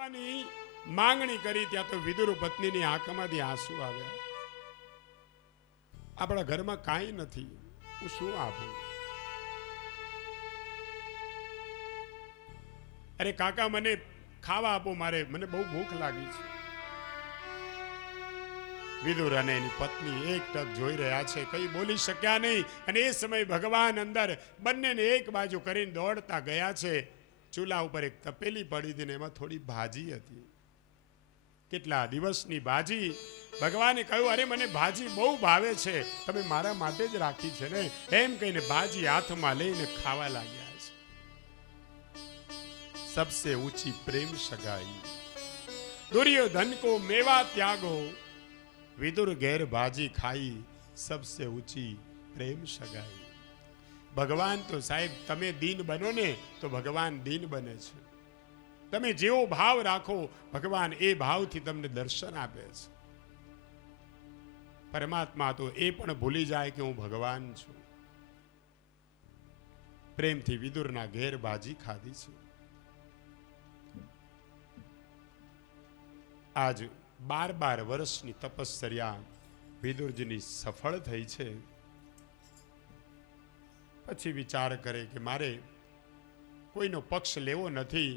માંગણી કરી ત્યાં તો વિદુર પત્નીની આંખમાંથી આંસુ આવ્યા. આપણા ઘરમાં કાંઈ નથી, હું શું આપું? અરે કાકા મને ખાવા આપો, મને બહુ ભૂખ લાગી છે. વિદુર અને એની પત્ની એક ટક જોઈ રહ્યા છે, કઈ બોલી શક્યા નહીં. અને એ સમય ભગવાન અંદર બંનેને એક બાજુ કરીને દોડતા ગયા છે. ચૂલા ઉપર એક તપેલી પડી હતી ને એમાં થોડી ભાજી હતી. કેટલા દિવસની ભાજી. ભગવાને કહ્યું, અરે મને ભાજી બહુ ભાવે છે, તમે મારા માટે જ રાખી છે ને. એમ કહીને ભાજી હાથમાં લઈને ખાવા લાગ્યા છે. सबसे ऊंची प्रेम सगाई, दुर्योधन को मेवा त्यागो, विदुर घेर भाजी खाई, सबसे ऊंची प्रेम सगाई. ભગવાન તો સાહેબ તમે દીન બનો ને તો ભગવાન દીન બને છે. તમે જેવો ભાવ રાખો ભગવાન એ ભાવથી તમને દર્શન આપે છે. પરમાત્મા તો એ પણ ભૂલી જાય કે હું ભગવાન છું. પ્રેમથી વિદુરના ઘેર ભાજી ખાધી છે. આજ 12 વર્ષની તપશ્ચર્યા વિદુરજીની સફળ થઈ છે. પછી વિચાર કરે કે મારે કોઈનો પક્ષ લેવો નથી.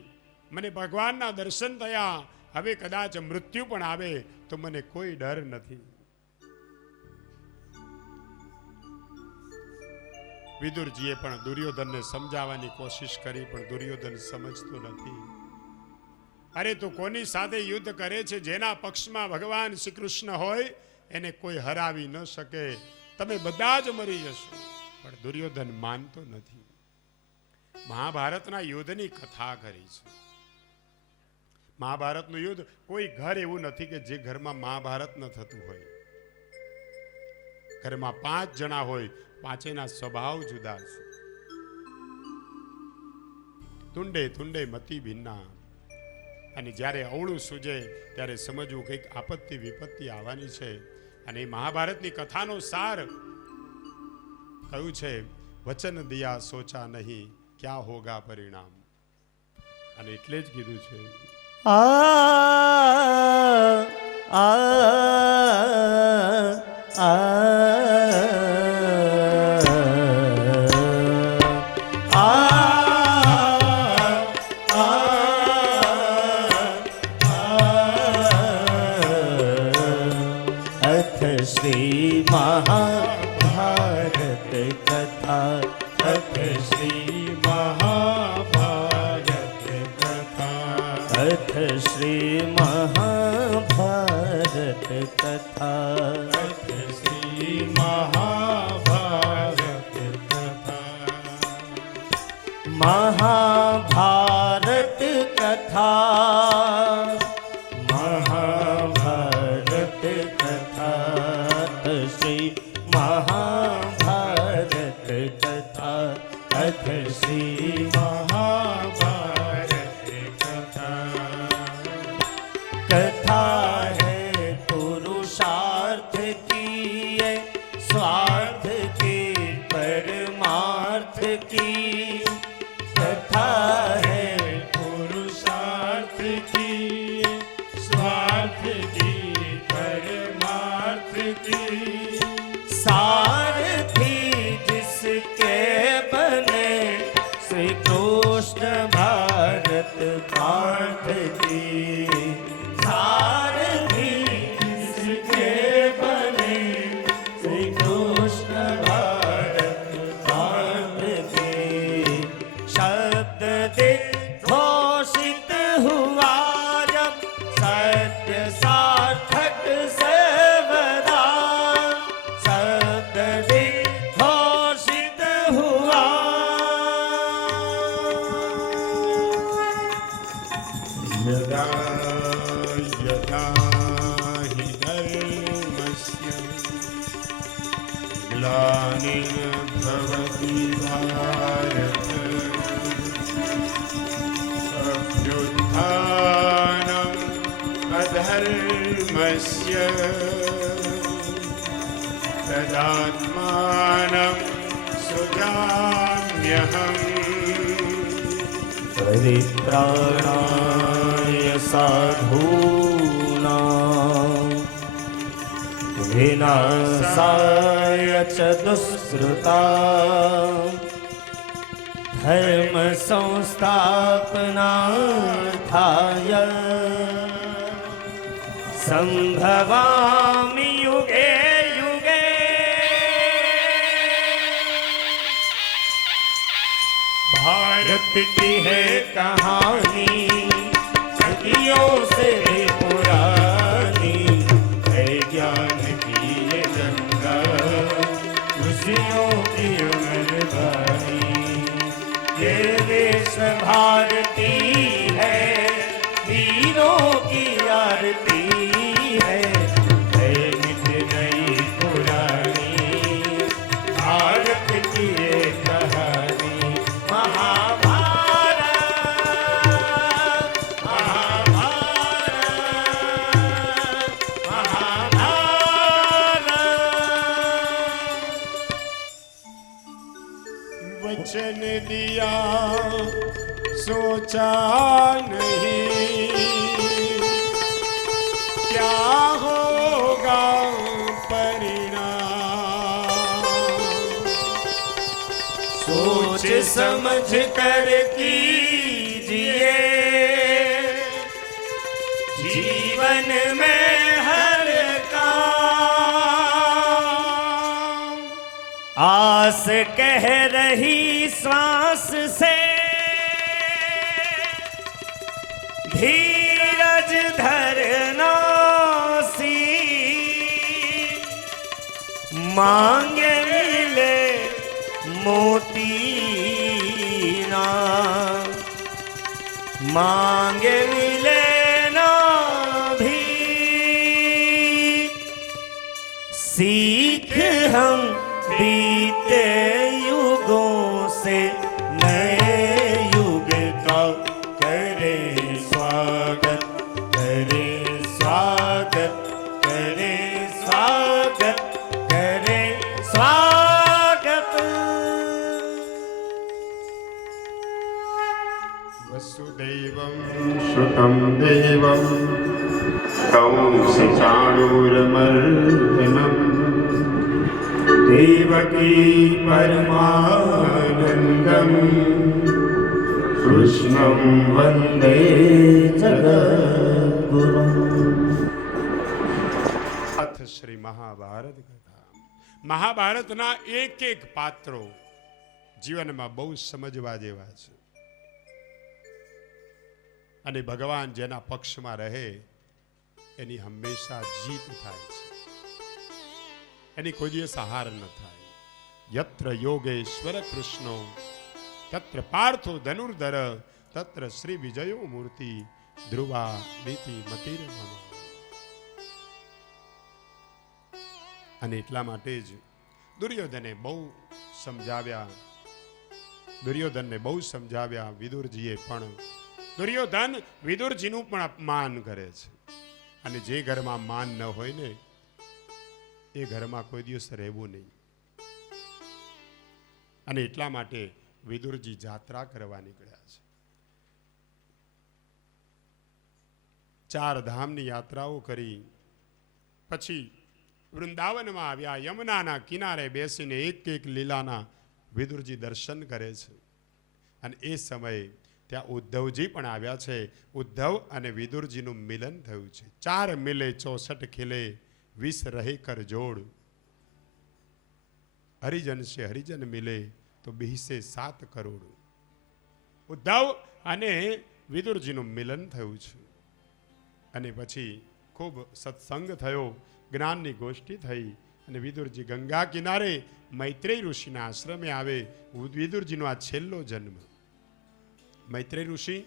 મને ભગવાનના દર્શન થયા, હવે કદાચ મૃત્યુ પણ આવે તો મને કોઈ ડર નથી. વિદુરજીએ પણ દુર્યોધનને સમજાવવાની કોશિશ કરી, પણ દુર્યોધન સમજતો નથી. અરે તું કોની સાથે યુદ્ધ કરે છે? જેના પક્ષમાં ભગવાન શ્રી કૃષ્ણ હોય એને કોઈ હરાવી ન શકે. તમે બધા જ મરી જશો. પણ દુર્યોધન માનતો નથી. મહાભારતના યુદ્ધની કથા કરી છે. મહાભારતનું યુદ્ધ, કોઈ ઘર એવું નથી કે જે ઘરમાં મહાભારત ન થતું હોય. ઘરમાં 5 જણા હોય, પાંચેના સ્વભાવ જુદા છે. તુંડે તુંડે મતિ ભિન્ના. અને જ્યારે અવળું સૂજે ત્યારે સમજવું કંઈક આપત્તિ વિપત્તિ આવવાની છે. અને એ મહાભારતની કથાનો સાર કયું છે? વચન દિયા સોચા નહીં, ક્યાં હોગા પરિણામ. અને એટલે જ કીધું છે श्री महाभारत कथा, अथ श्री महाभारत कथा, अथ श्री महाभारत कथा, अथ श्री महाभारत कथा. महाभारत कथा, महाभारत कथा, श्री महाभारत कथा, अथ श्री महाभारत कथा. कथा है पुरुषार्थ की, स्वार्थ के परमार्थ की. कथा है पुरुषार्थ की, स्वार्थ की परमार्थ की. सारथी जिसके बने श्री कृष्ण भारत पार्थ की. सारथी जिसके बने श्री कृष्ण भारत पार्थ की. शब्द घोषित हुआ जब सत्य सार्थक से बदा. शब्द घोषित हुआ यदा यदा हि धर्मस्य ग्लानिर्भवति भारत, अभ्युत्थानम् अधर्मस्य तदात्मानं सृजाम्यहम्. परित्राणाय साधूनां विनाशाय च दुष्कृतां धर्म संस्थापनार्थाय संभवामि युगे युगे। भारत की है कहानी सदियों से पुरानी, है ज्ञान की ये गंगा ऋषियों की अमरवाणी। ये देश भारती है वीरों की आरती है मिट गई पुरानी भारत की ये कहानी। महाभारत महाभारत महाभारत। वचन दिया सोचा नहीं क्या होगा परिणाम। सोच समझ कर कीजिए जीवन में हर काम। आस कह रही श्वास से धीरज धरना सी, मांगे मिले मोती ना मांगे मिले ना भी। सीख हम बीते युगों से नए युग का करें स्वागत, करें स्वागत, करें स्वागत, करें स्वागत। वसुदेवं सुतं देवं कंसचाणूरमर्दनं देवकी परमानन्दं कृष्णं वन्दे जगद्गुरुम्। अथ श्री महाभारत कथा। મહાભારતના એક એક પાત્રો જીવનમાં બહુ સમજવા જેવા છે અને ભગવાન જેના પક્ષમાં રહે એની હંમેશા જીત થાય છે, એની કોઈ દિવસ હાર ન થાય. યત્ર યોગેશ્વર કૃષ્ણો તત્ર પાર્થો ધનુર્ધર તત્ર શ્રી વિજયો મૂર્તિ ધ્રુવા નીતિ મતિર મમ. અને એટલા માટે જ દુર્યોધનને બહુ સમજાવ્યા વિદુરજીએ પણ દુર્યોધન વિદુરજીનું પણ અપમાન કરે છે. અને જે ઘરમાં માન ન હોય ને એ ઘરમાં કોઈ દિવસ રહેવું નહીં. અને એટલા માટે વિદુરજી જાત્રા કરવા નીકળ્યા છે. 4 ધામની યાત્રાઓ કરી પછી વૃંદાવનમાં આવ્યા. યમુનાના કિનારે બેસીને એક એક લીલાના વિદુરજી દર્શન કરે છે. અને એ સમયે ત્યાં ઉદ્ધવજી પણ આવ્યા છે. ઉદ્ધવ અને વિદુરજીનું મિલન થયું છે. 4 મિલે 64 ખીલે 20 રહે કર જોડ. હરિજન સે હરિજન મિલે તો 7 કરોડ. ઉદ્ધવ અને વિદુરજીનું મિલન થયું છે. અને પછી ખૂબ સત્સંગ થયો, જ્ઞાનની ગોષ્ઠી થઈ. અને વિદુરજી ગંગા કિનારે મૈત્રેય ઋષિના આશ્રમે આવે. વિદુરજીનો આ છેલ્લો જન્મ. મૈત્રેય ઋષિ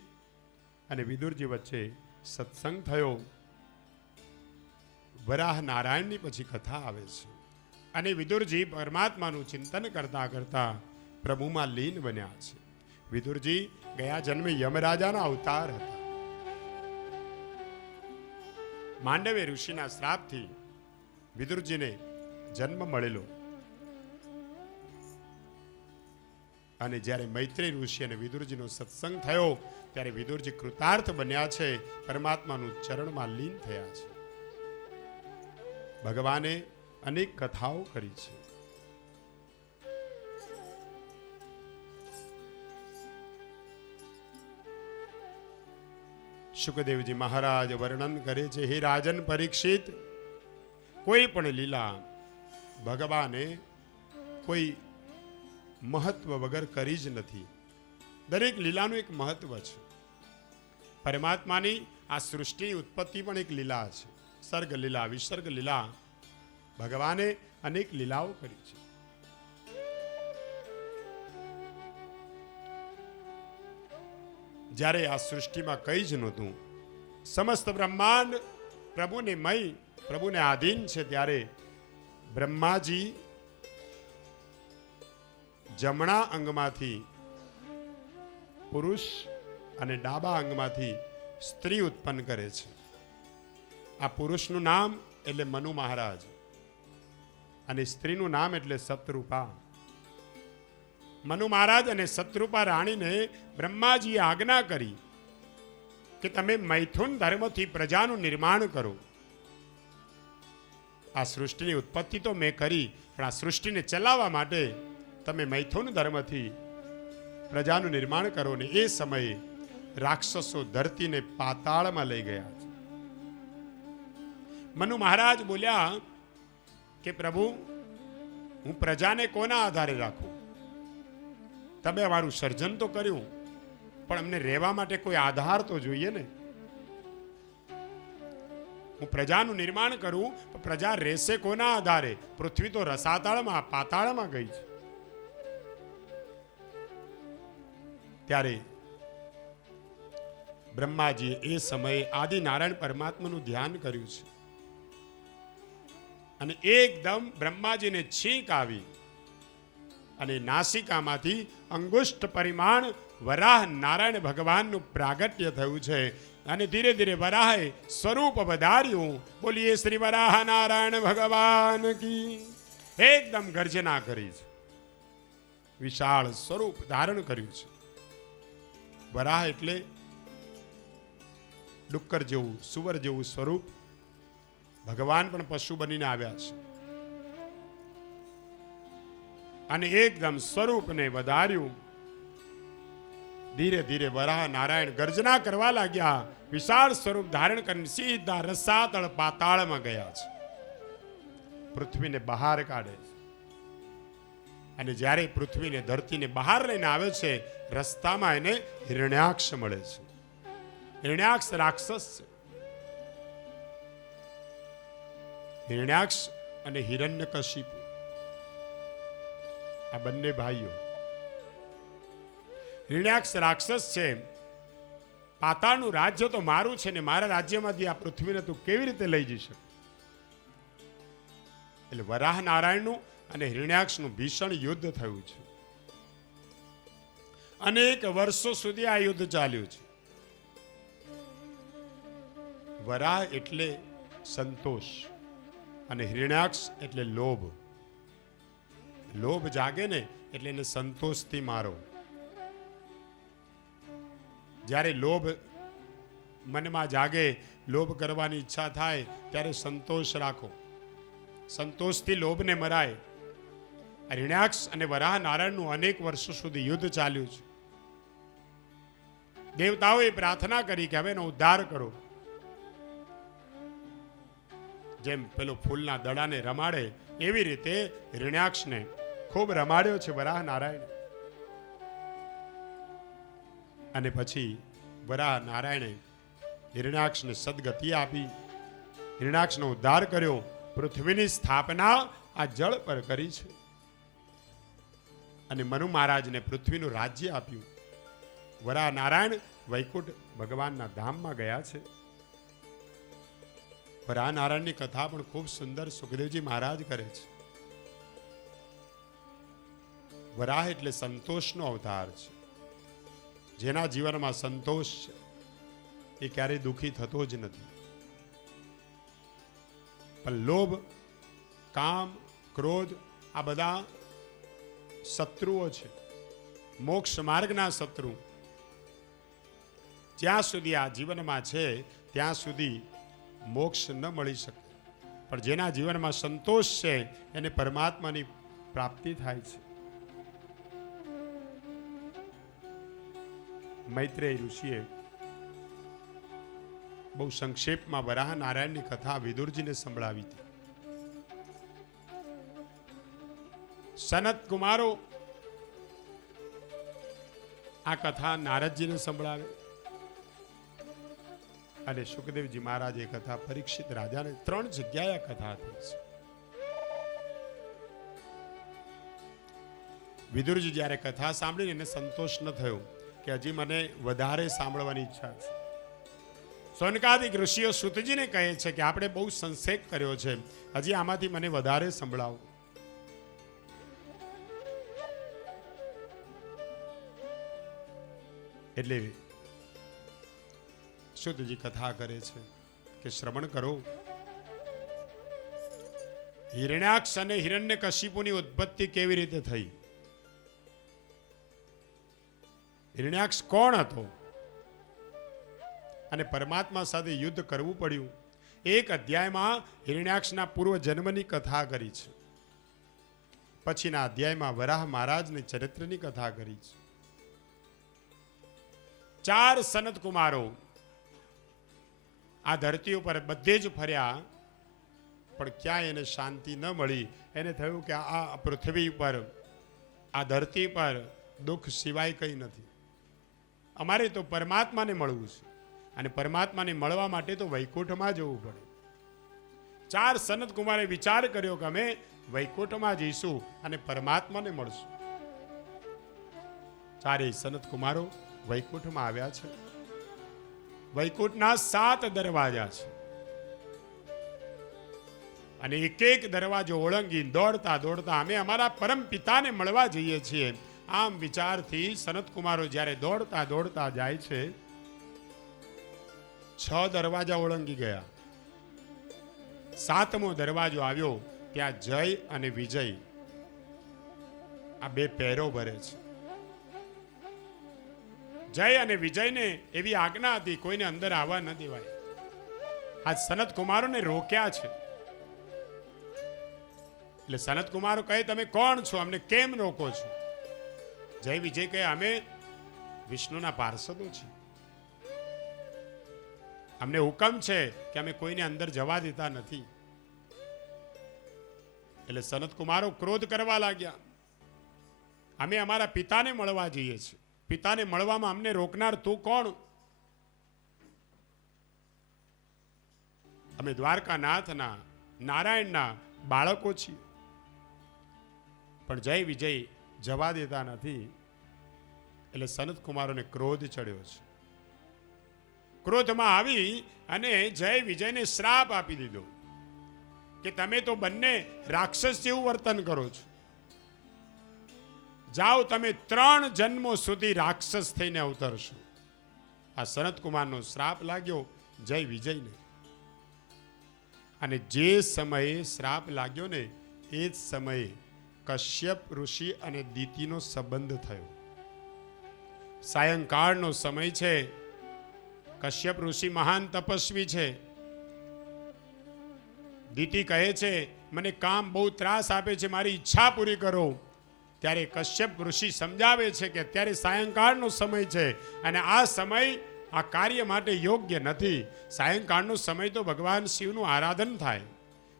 અને વિદુરજી વચ્ચે સત્સંગ થયો. વરાહ નારાયણની પછી કથા આવે છે. અને વિદુરજી પરમાત્માનું ચિંતન કરતા કરતા પ્રભુમાં લીન બન્યા છે. વિદુરજી ગયા જન્મે યમરાજાના અવતાર હતા. માંડવ્ય ઋષિના શ્રાપથી વિદુરજીને જન્મ મળેલો. અને જ્યારે મૈત્રી ઋષિ અને વિદુરજીનો સત્સંગ થયો ત્યારે વિદુરજી કૃતાર્થ બન્યા છે, પરમાત્માનું ચરણમાં લીન થયા છે. ભગવાને અનેક કથાઓ કરી છે. શુકદેવજી મહારાજ વર્ણન કરે છે, હે રાજન પરીક્ષિત, કોઈ પણ લીલા ભગવાને કોઈ મહત્વ વગર કરી જ નથી. દરેક લીલાનું એક મહત્વ છે. પરમાત્માની આ સૃષ્ટિ ઉત્પત્તિ પણ એક લીલા છે. સર્ગ લીલા, વિસર્ગ લીલા, ભગવાને અનેક લીલાઓ કરી છે. જ્યારે આ સૃષ્ટિમાં કંઈ જ નહોતું, સમસ્ત બ્રહ્માંડ પ્રભુને મય, પ્રભુને આધીન છે, ત્યારે બ્રહ્માજી જમણા અંગમાંથી પુરુષ અને ડાબા અંગમાંથી સ્ત્રી ઉત્પન્ન કરે છે. આ પુરુષનું નામ એટલે મનુ મહારાજ અને સ્ત્રીનું નામ એટલે સતરૂપા. મનુ મહારાજ અને સતરૂપા રાણીને બ્રહ્માજીએ આજ્ઞા કરી કે તમે મૈથુન ધર્મથી પ્રજાનું નિર્માણ કરો. આ સૃષ્ટિની ઉત્પત્તિ તો મેં કરી, પણ આ સૃષ્ટિને ચલાવવા માટે તમે મૈથુન ધર્મથી પ્રજાનું નિર્માણ કરો. ને એ સમયે રાક્ષસો ધરતીને પાતાળમાં લઈ ગયા છે. મનુ મહારાજ બોલ્યા કે પ્રભુ, હું પ્રજાને કોના આધારે રાખું? તમે અમારું સર્જન તો કર્યું, પણ અમને રહેવા માટે કોઈ આધાર તો જોઈએ ને. હું પ્રજાનું નિર્માણ કરું, પણ પ્રજા રહેશે કોના આધારે? પૃથ્વી તો રસાતાળમાં, પાતાળમાં ગઈ છે. ત્યારે બ્રહ્માજીએ એ સમયે આદિનારાયણ પરમાત્માનું ધ્યાન કર્યું છે. અને એકદમ બ્રહ્માજીને છીંક આવી અને નાસિકામાંથી અંગુષ્ઠ પરિમાણ વરાહ નારાયણ ભગવાનનું પ્રાગટ્ય થયું છે. અને ધીરે ધીરે વરાહે સ્વરૂપ વધાર્યું. બોલીએ શ્રી વરાહ નારાયણ ભગવાન કી. એકદમ ગર્જના કરી છે, વિશાળ સ્વરૂપ ધારણ કર્યું છે. વરાહ એટલે ડુક્કર જેવું, સુવર જેવું સ્વરૂપ. ભગવાન પણ પશુ બનીને આવ્યા છે. અને એકદમ સ્વરૂપને વધાર્યું. ધીરે ધીરે વરાહ નારાયણ ગર્જના કરવા લાગ્યા. વિશાળ સ્વરૂપ ધારણ કરીને સીધા રસાતળ પાતાળમાં ગયા છે. પૃથ્વીને બહાર કાઢે છે. અને જ્યારે પૃથ્વીને ધરતીને બહાર લઈને આવે છે, રસ્તામાં એને હિરણ્યાક્ષ મળે છે. હિરણ્યાક્ષ રાક્ષસ છે. હિરણ્યાક્ષ અને હિરણ્યકશિપુ આ બંને ભાઈઓ. હિરણ્યાક્ષ રાક્ષસ છે. પાતાળનું રાજ્ય તો મારું છે ને મારા રાજ્યમાંથી આ પૃથ્વીને તું કેવી રીતે લઈ જઈ શકે? એટલે વરાહ નારાયણનું અને હિરણ્યાક્ષનું ભીષણ યુદ્ધ થયું છે. અનેક વર્ષો સુધી આ યુદ્ધ ચાલ્યું છે. વરાહ એટલે સંતોષ અને હિરણ્યાક્ષ એટલે લોભ. લોભ જાગે ને એટલે એને સંતોષથી મારો. જ્યારે લોભ મનમાં જાગે, લોભ કરવાની ઈચ્છા થાય, ત્યારે સંતોષ રાખો. સંતોષથી લોભને મરાય. હિરણ્યાક્ષ અને વરાહ નારાયણનું અનેક વર્ષો સુધી યુદ્ધ ચાલ્યું છે. દેવતાઓએ પ્રાર્થના કરી કે હવે એનો ઉદ્ધાર કરો. જેમ પેલો ફૂલના દડાને રમાડે એવી રીતે હિરણ્યાક્ષને ખૂબ રમાડ્યો છે વરાહ નારાયણ. અને પછી વરાહ નારાયણે હિરણ્યાક્ષને સદગતિ આપી, હિરણ્યાક્ષનો ઉદ્ધાર કર્યો. પૃથ્વીની સ્થાપના આ જળ પર કરી છે. અને મનુ મહારાજને પૃથ્વીનું રાજ્ય આપ્યું. વરાહ નારાયણ વૈકુંઠ ભગવાનના ધામમાં ગયા છે. વરાહ નારાયણની કથા પણ ખૂબ સુંદર સુખદેવજી મહારાજ કરે છે. વરાહ એટલે સંતોષનો અવતાર છે. જેના જીવનમાં સંતોષ છે એ ક્યારેય દુઃખી થતો જ નથી. પણ લોભ, કામ, ક્રોધ આ બધા શત્રુઓ છે. મોક્ષ માર્ગના શત્રુ જ્યાં સુધી આ જીવનમાં છે ત્યાં સુધી મોક્ષ ન મળી શકે, પણ જેના જીવનમાં સંતોષ છે એને પરમાત્માની પ્રાપ્તિ થાય છે. મૈત્રેય ઋષિએ બહુ સંક્ષેપમાં વરાહ નારાયણની કથા વિદુરજીને સંભળાવી હતી. સનત કુમારો આ કથા નારદજીને સંભળાવે અને સુખદેવજી મહારાજ એ કથા પરીક્ષિત રાજાને 3 જગ્યાએ આ કથા થઈ છે. વિદુરજી જ્યારે કથા સાંભળીને એને સંતોષ ન થયો કે હજી મને વધારે સાંભળવાની ઈચ્છા છે. સોનકાદિક ઋષિઓ સુતજીને કહે છે કે આપણે બહુ સંક્ષેપ કર્યો છે, હજી આમાંથી મને વધારે સંભળાવો. એટલે સુતજી કથા કરે છે કે શ્રવણ કરો. હિરણ્યાક્ષ અને હિરણ્યકશિપુની ઉત્પત્તિ કેવી રીતે થઈ? હિરણ્યાક્ષ કોણ હતો અને પરમાત્મા સાથે યુદ્ધ કરવું પડ્યું? એક અધ્યાયમાં હિરણ્યાક્ષના પૂર્વ જન્મની કથા કરી છે. પછીના અધ્યાયમાં વરાહ મહારાજની ચરિત્રની કથા કરી છે. 4 સનત કુમારો આ ધરતી ઉપર બધે જ ફર્યા, પણ ક્યાંય એને શાંતિ ન મળી. એને થયું કે આ પૃથ્વી પર, આ ધરતી પર દુઃખ સિવાય કંઈ નથી. અમારે તો પરમાત્માને મળવું છે અને પરમાત્માને મળવા માટે તો વૈકુંઠમાં જવું પડે. 4 સનત કુમારે વિચાર કર્યો કે અમે વૈકુંઠમાં જઈશું અને પરમાત્માને મળશું. 4 સનત કુમારો વૈકુંઠમાં આવ્યા છે. વૈકુંઠના 7 દરવાજા છે અને એક એક દરવાજો ઓળંગી દોડતા દોડતા અમે અમારા પરમ પિતાને મળવા જઈએ છીએ. આમ વિચારથી સનત કુમારો જ્યારે દોડતા દોડતા જાય છે, 6 દરવાજા ઓળંગી ગયા. 7મો દરવાજો આવ્યો, ત્યાં જય અને વિજય આ 2 પહેરો ભરે છે. જય અને વિજયને એવી આજ્ઞા હતી કોઈને અંદર આવવા ન દેવાય. આ સનત કુમારોને રોક્યા છે. એટલે સનત કુમારો કહે તમે કોણ છો, અમને કેમ રોકો છો? જય વિજય કહે અમે વિષ્ણુના પાર્ષદો છીએ, અમને હુકમ છે કે અમે કોઈને અંદર જવા દેતા નથી. એટલે સનત કુમારો ક્રોધ કરવા લાગ્યા. અમે અમારા પિતાને મળવા જઈએ છીએ, પિતાને મળવામાં અમને રોકનાર તું કોણ? અમે દ્વારકાનાથના નારાયણના બાળકો છીએ. પણ જય વિજય જવા દેતા નથી. એટલે સનત કુમારોને ક્રોધ ચડ્યો છે. ક્રોધમાં આવી અને જય વિજયને શ્રાપ આપી દીધો કે તમે તો બંને રાક્ષસ જેવું વર્તન કરો છો. જાઓ તમે 3 જન્મો સુધી રાક્ષસ થઈને અવતરશો. આ સનત કુમારનો શ્રાપ લાગ્યો જય વિજયને. અને જે સમયે શ્રાપ લાગ્યો ને એ જ સમયે કશ્યપ ઋષિ અને દિતિનો સંબંધ થયો. સાયંકાળનો સમય છે. કશ્યપ ઋષિ મહાન તપસ્વી છે. દિતિ કહે છે મને કામ બહુ ત્રાસ આપે છે, મારી ઈચ્છા પૂરી કરો. ત્યારે કશ્યપ ઋષિ સમજાવે છે કે અત્યારે સાયંકાળનો સમય છે અને આ સમય આ કાર્ય માટે યોગ્ય નથી. સાયંકાળનો સમય તો ભગવાન શિવનું આરાધન થાય,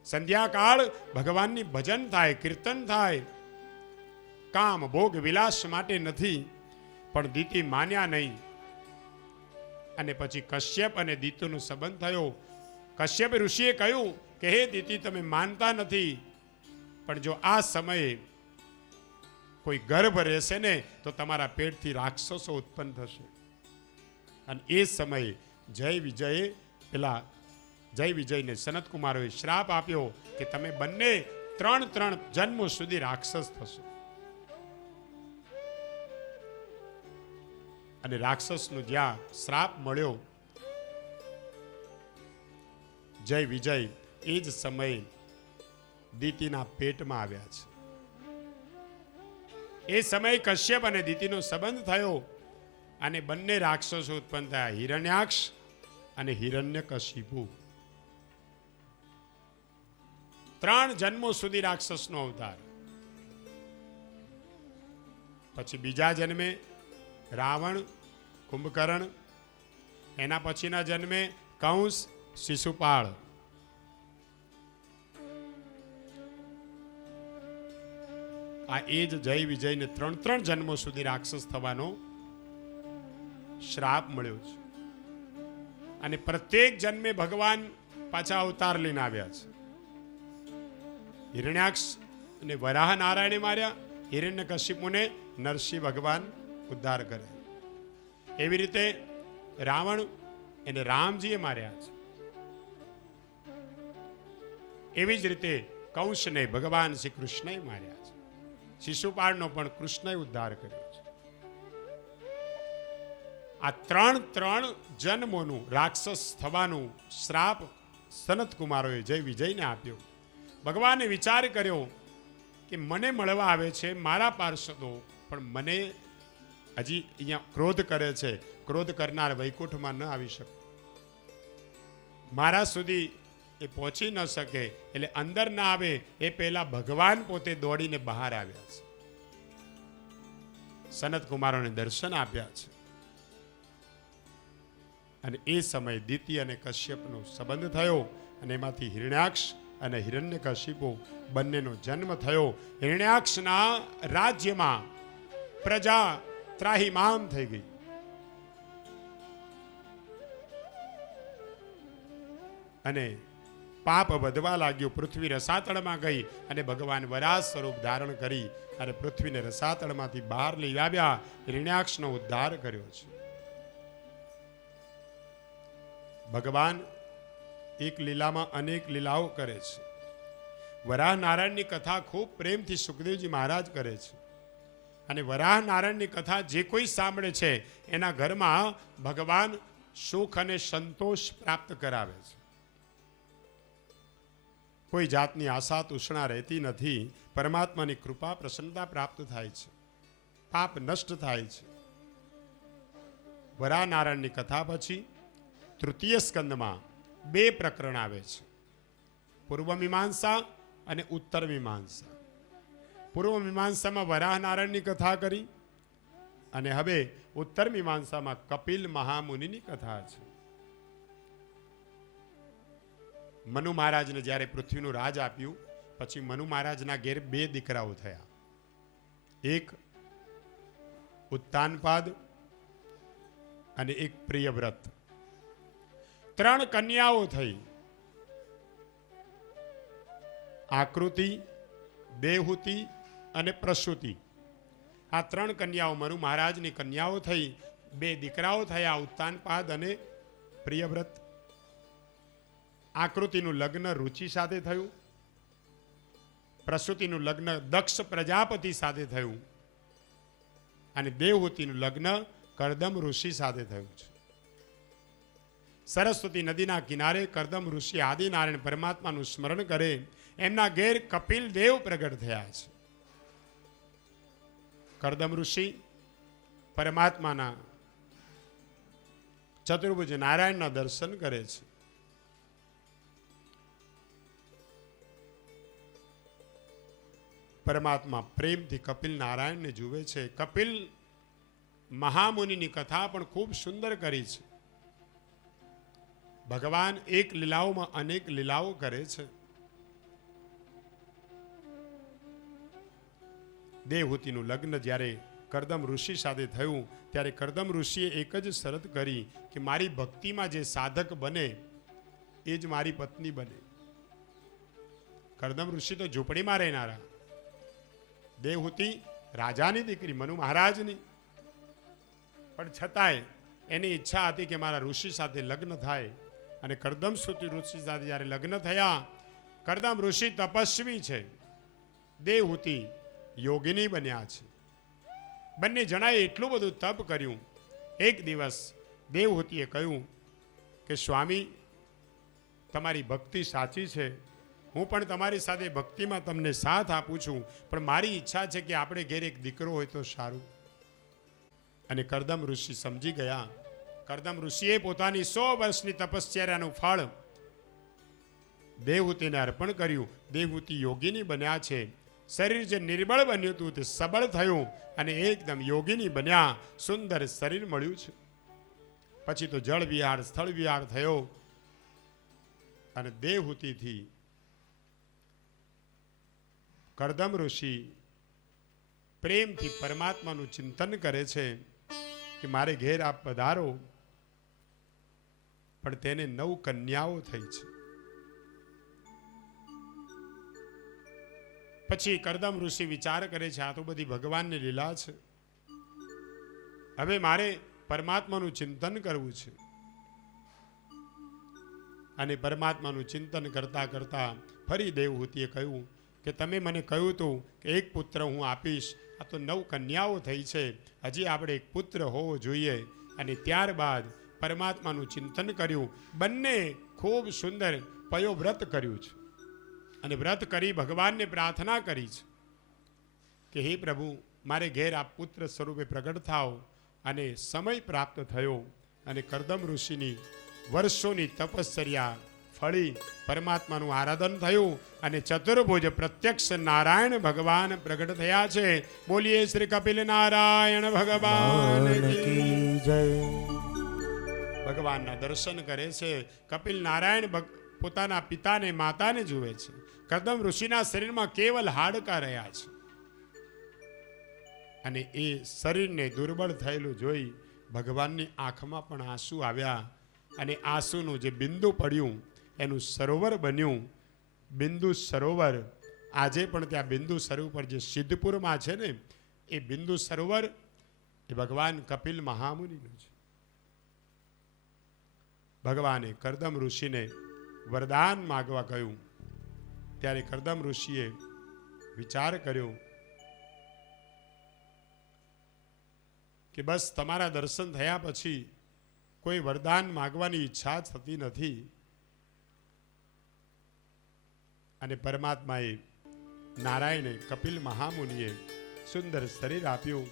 સંધ્યાકાળ ભગવાનની ભજન થાય, કીર્તન થાય, કામ ભોગ વિલાસ માટે નથી. પણ દિતિ માન્યા નહીં અને પછી કશ્યપ અને દિતિનો સંબંધ થયો. કશ્યપ ઋષિએ કહ્યું કે હે દિતિ તમે માનતા નથી, પણ જો આ સમયે કોઈ ગર્ભ રહેશે ને તો તમારા પેટથી રાક્ષસો ઉત્પન્ન થશે. અને એ સમયે જય વિજયને સનત કુમારોએ શ્રાપ આપ્યો કે તમે બંને 3 જન્મો સુધી રાક્ષસ થશો. અને રાક્ષસનો જ્યાં શ્રાપ મળ્યો જય વિજય એ જ સમયે દિતિના પેટમાં આવ્યા છે. એ સમયે કશ્યપ અને દિતિનો સંબંધ થયો અને બંને રાક્ષસો ઉત્પન્ન થયા, હિરણ્યાક્ષ અને હિરણ્યકશિપુ. 3 જન્મો સુધી રાક્ષસનો અવતાર. પછી બીજા જન્મે રાવણ, કુંભકર્ણ, એના પછીના જન્મે કંસ, શિશુપાળ. આ એ જ જય વિજયને 3 જન્મો સુધી રાક્ષસ થવાનો શ્રાપ મળ્યો છે. અને પ્રત્યેક જન્મે ભગવાન પાછા અવતાર લઈને આવ્યા છે. હિરણ્યાક્ષ અને વરાહ નારાયણે માર્યા, હિરણ્યકશિપુને નરસિંહ ભગવાન ઉદ્ધાર કરે. એવી રીતે રાવણ એને રામજીએ માર્યા છે. એવી જ રીતે કંસને ભગવાન શ્રી કૃષ્ણએ માર્યા છે. શિશુપાળનો પણ કૃષ્ણએ ઉદ્ધાર કર્યો છે. આ 3 જન્મોનું રાક્ષસ થવાનું શ્રાપ સનત કુમારોએ જય વિજયને આપ્યો. ભગવાને વિચાર કર્યો કે મને મળવા આવે છે મારા પાર્ષદો, પણ મને હજી અહીંયા ક્રોધ કરે છે. ક્રોધ કરનાર વૈકુંઠમાં ન આવી શકે, મારા સુધી એ પહોંચી ન શકે, એટલે અંદર ના આવે એ પહેલા ભગવાન પોતે દોડીને બહાર આવ્યા છે. સનત કુમારોને દર્શન આપ્યા છે. અને એ સમયે દિતિ અને કશ્યપનો સંબંધ થયો અને એમાંથી હિરણ્યાક્ષ અને હિરણ્યકશિપુ બંનેનો જન્મ થયો. હિરણ્યાક્ષના રાજ્યમાં પ્રજા ત્રાહિમામ થઈ ગઈ. અને પાપ વધવા લાગ્યું. પૃથ્વી રસાતળમાં ગઈ અને ભગવાન વરાહ સ્વરૂપ ધારણ કરી અને પૃથ્વીને રસાતળમાંથી બહાર લઈ આવ્યા. હિરણ્યાક્ષનો ઉદ્ધાર કર્યો છે. ભગવાન એક લીલામાં અનેક લીલાઓ કરે છે. વરાહ નારાયણની કથા ખૂબ પ્રેમથી સુખદેવજી મહારાજ કરે છે. અને વરાહ નારાયણની કથા જે કોઈ સાંભળે છે એના ઘરમાં ભગવાન સુખ અને સંતોષ પ્રાપ્ત કરાવે છે. કોઈ જાતની આશા તૃષ્ણા રહેતી નથી. પરમાત્માની કૃપા પ્રસન્નતા પ્રાપ્ત થાય છે. પાપ નષ્ટ થાય છે. વરાહ નારાયણની કથા પછી તૃતીય સ્કંદમાં 2 પ્રકરણ આવે છે, પૂર્વ મીમાંસા અને ઉત્તર મીમાંસા. પૂર્વ મીમાંસામાં વરાહ નારાયણની કથા કરી અને હવે ઉત્તર મીમાંસામાં કપિલ મહામુનિની કથા છે. મનુ મહારાજને જ્યારે પૃથ્વીનું રાજ આપ્યું પછી મનુ મહારાજના ઘેર 2 દીકરાઓ થયા. એક ઉત્તાનપાદ અને એક પ્રિયવ્રત. 3 કન્યાઓ થઈ. આકૃતિ, દેવહૂતિ અને પ્રસૂતિ. આ 3 કન્યાઓ મનુ મહારાજની કન્યાઓ થઈ. 2 દીકરાઓ થયા, ઉત્તાનપાદ અને પ્રિયવ્રત. આકૃતિનું લગ્ન રુચિ સાથે થયું. પ્રસૂતિનું લગ્ન દક્ષ પ્રજાપતિ સાથે થયું. અને દેવહૂતિનું લગ્ન કરદમ ઋષિ સાથે થયું છે. સરસ્વતી નદીના કિનારે કરદમ ઋષિ આદિનારાયણ પરમાત્માનું સ્મરણ કરે. એમના ઘેર કપિલ દેવ પ્રગટ થયા છે. કરદમ ઋષિ પરમાત્માના ચતુર્ભુજ નારાયણના દર્શન કરે છે. પરમાત્મા પ્રેમથી કપિલ નારાયણને જુએ છે. કપિલ મહામુનિની કથા પણ ખૂબ સુંદર કરી છે. ભગવાન એક લીલાઓમાં અનેક લીલાઓ કરે છે. દેવહૂતિનું લગ્ન જ્યારે કરદમ ઋષિ સાથે થયું ત્યારે કરદમ ઋષિએ એક જ શરત કરી કે મારી ભક્તિમાં જે સાધક બને એ જ મારી પત્ની બને. કરદમ ઋષિ તો ઝૂંપડીમાં રહેનારા, દેવહૂતિ રાજાની દીકરી મનુ મહારાજની, પણ છતાંય એની ઈચ્છા હતી કે મારા ઋષિ સાથે લગ્ન થાય. અને કરદમ ઋષિ સાથે જ્યારે લગ્ન થયા, કરદમ ઋષિ તપસ્વી છે, દેવહૂતિ યોગિની બન્યા છે. બંને જણાએ એટલું બધું તપ કર્યું. એક દિવસ દેવહૂતિએ કહ્યું કે સ્વામી તમારી ભક્તિ સાચી છે, હું પણ તમારી સાથે ભક્તિમાં તમને સાથ આપું છું, પણ મારી ઈચ્છા છે કે આપણે ઘેર એક દીકરો હોય તો સારું. અને કરદમ ઋષિ સમજી ગયા. કરદમ ઋષિએ પોતાની 100 વર્ષની તપશ્ચર્યાનું ફળ દેવહૂતિને અર્પણ કર્યું. દેવહૂતિ યોગીની બન્યા છે. શરીર જે નિર્બળ બન્યું હતું તે સબળ થયું અને એકદમ યોગીની બન્યા. સુંદર શરીર મળ્યું છે. પછી તો જળ વિહાર, સ્થળ વિહાર થયો અને દેવહૂતિથી કરદમ ઋષિ પ્રેમથી પરમાત્માનું ચિંતન કરે છે કે મારે ઘેર આપ પધારો. પણ તેને 9 કન્યાઓ થઈ છે. પછી કરદમ ઋષિ વિચાર કરે છે, આ તો બધી ભગવાનની લીલા છે. હવે મારે પરમાત્માનું ચિંતન કરવું છે. અને પરમાત્માનું ચિંતન કરતા કરતા ફરી દેવહૂતિએ કહ્યું કે તમે મને કહ્યું હતું કે એક પુત્ર હું આપીશ, આ તો 9 કન્યાઓ થઈ છે, હજી આપણે એક પુત્ર હોવો જોઈએ. અને ત્યારબાદ પરમાત્માનું ચિંતન કર્યું. બંને ખૂબ સુંદર પયોવ્રત કર્યું છે અને વ્રત કરી ભગવાનને પ્રાર્થના કરી છે કે હે પ્રભુ, મારે ઘેર આપ પુત્ર સ્વરૂપે પ્રગટ થાઓ. અને સમય પ્રાપ્ત થયો અને કરદમ ઋષિની વર્ષોની તપશ્ચર્યા ફળી પરમાત્માનું આરાધન થયું અને ચતુર્ભુજ પ્રત્યક્ષ નારાયણ ભગવાન પ્રગટ થયા છે. બોલીએ શ્રી કપિલ નારાયણ ભગવાન કી જય. ભગવાનના દર્શન કરે છે. કપિલ નારાયણ પોતાના પિતાને માતાને જુએ છે. કરદમ ઋષિના શરીરમાં કેવલ હાડકા રહ્યા છે અને એ શરીરને દુર્બળ થયેલું જોઈ ભગવાનની આંખમાં પણ આંસુ આવ્યા અને આંસુનું જે બિંદુ પડ્યું એનું સરોવર બન્યું. બિંદુ સરોવર આજે પણ ત્યાં બિંદુ સરોવર જે સિદ્ધપુરમાં છે ને, એ બિંદુ સરોવર એ ભગવાન કપિલ મહામુનિનું છે. ભગવાને કરદમ ઋષિને વરદાન માગવા કહ્યું. ત્યારે કરદમ ઋષિએ વિચાર કર્યો કે બસ તમારા દર્શન થયા પછી કોઈ વરદાન માગવાની ઈચ્છા થતી નથી. અને પરમાત્માએ નારાયણે કપિલ મહામુનિએ સુંદર શરીર આપ્યું.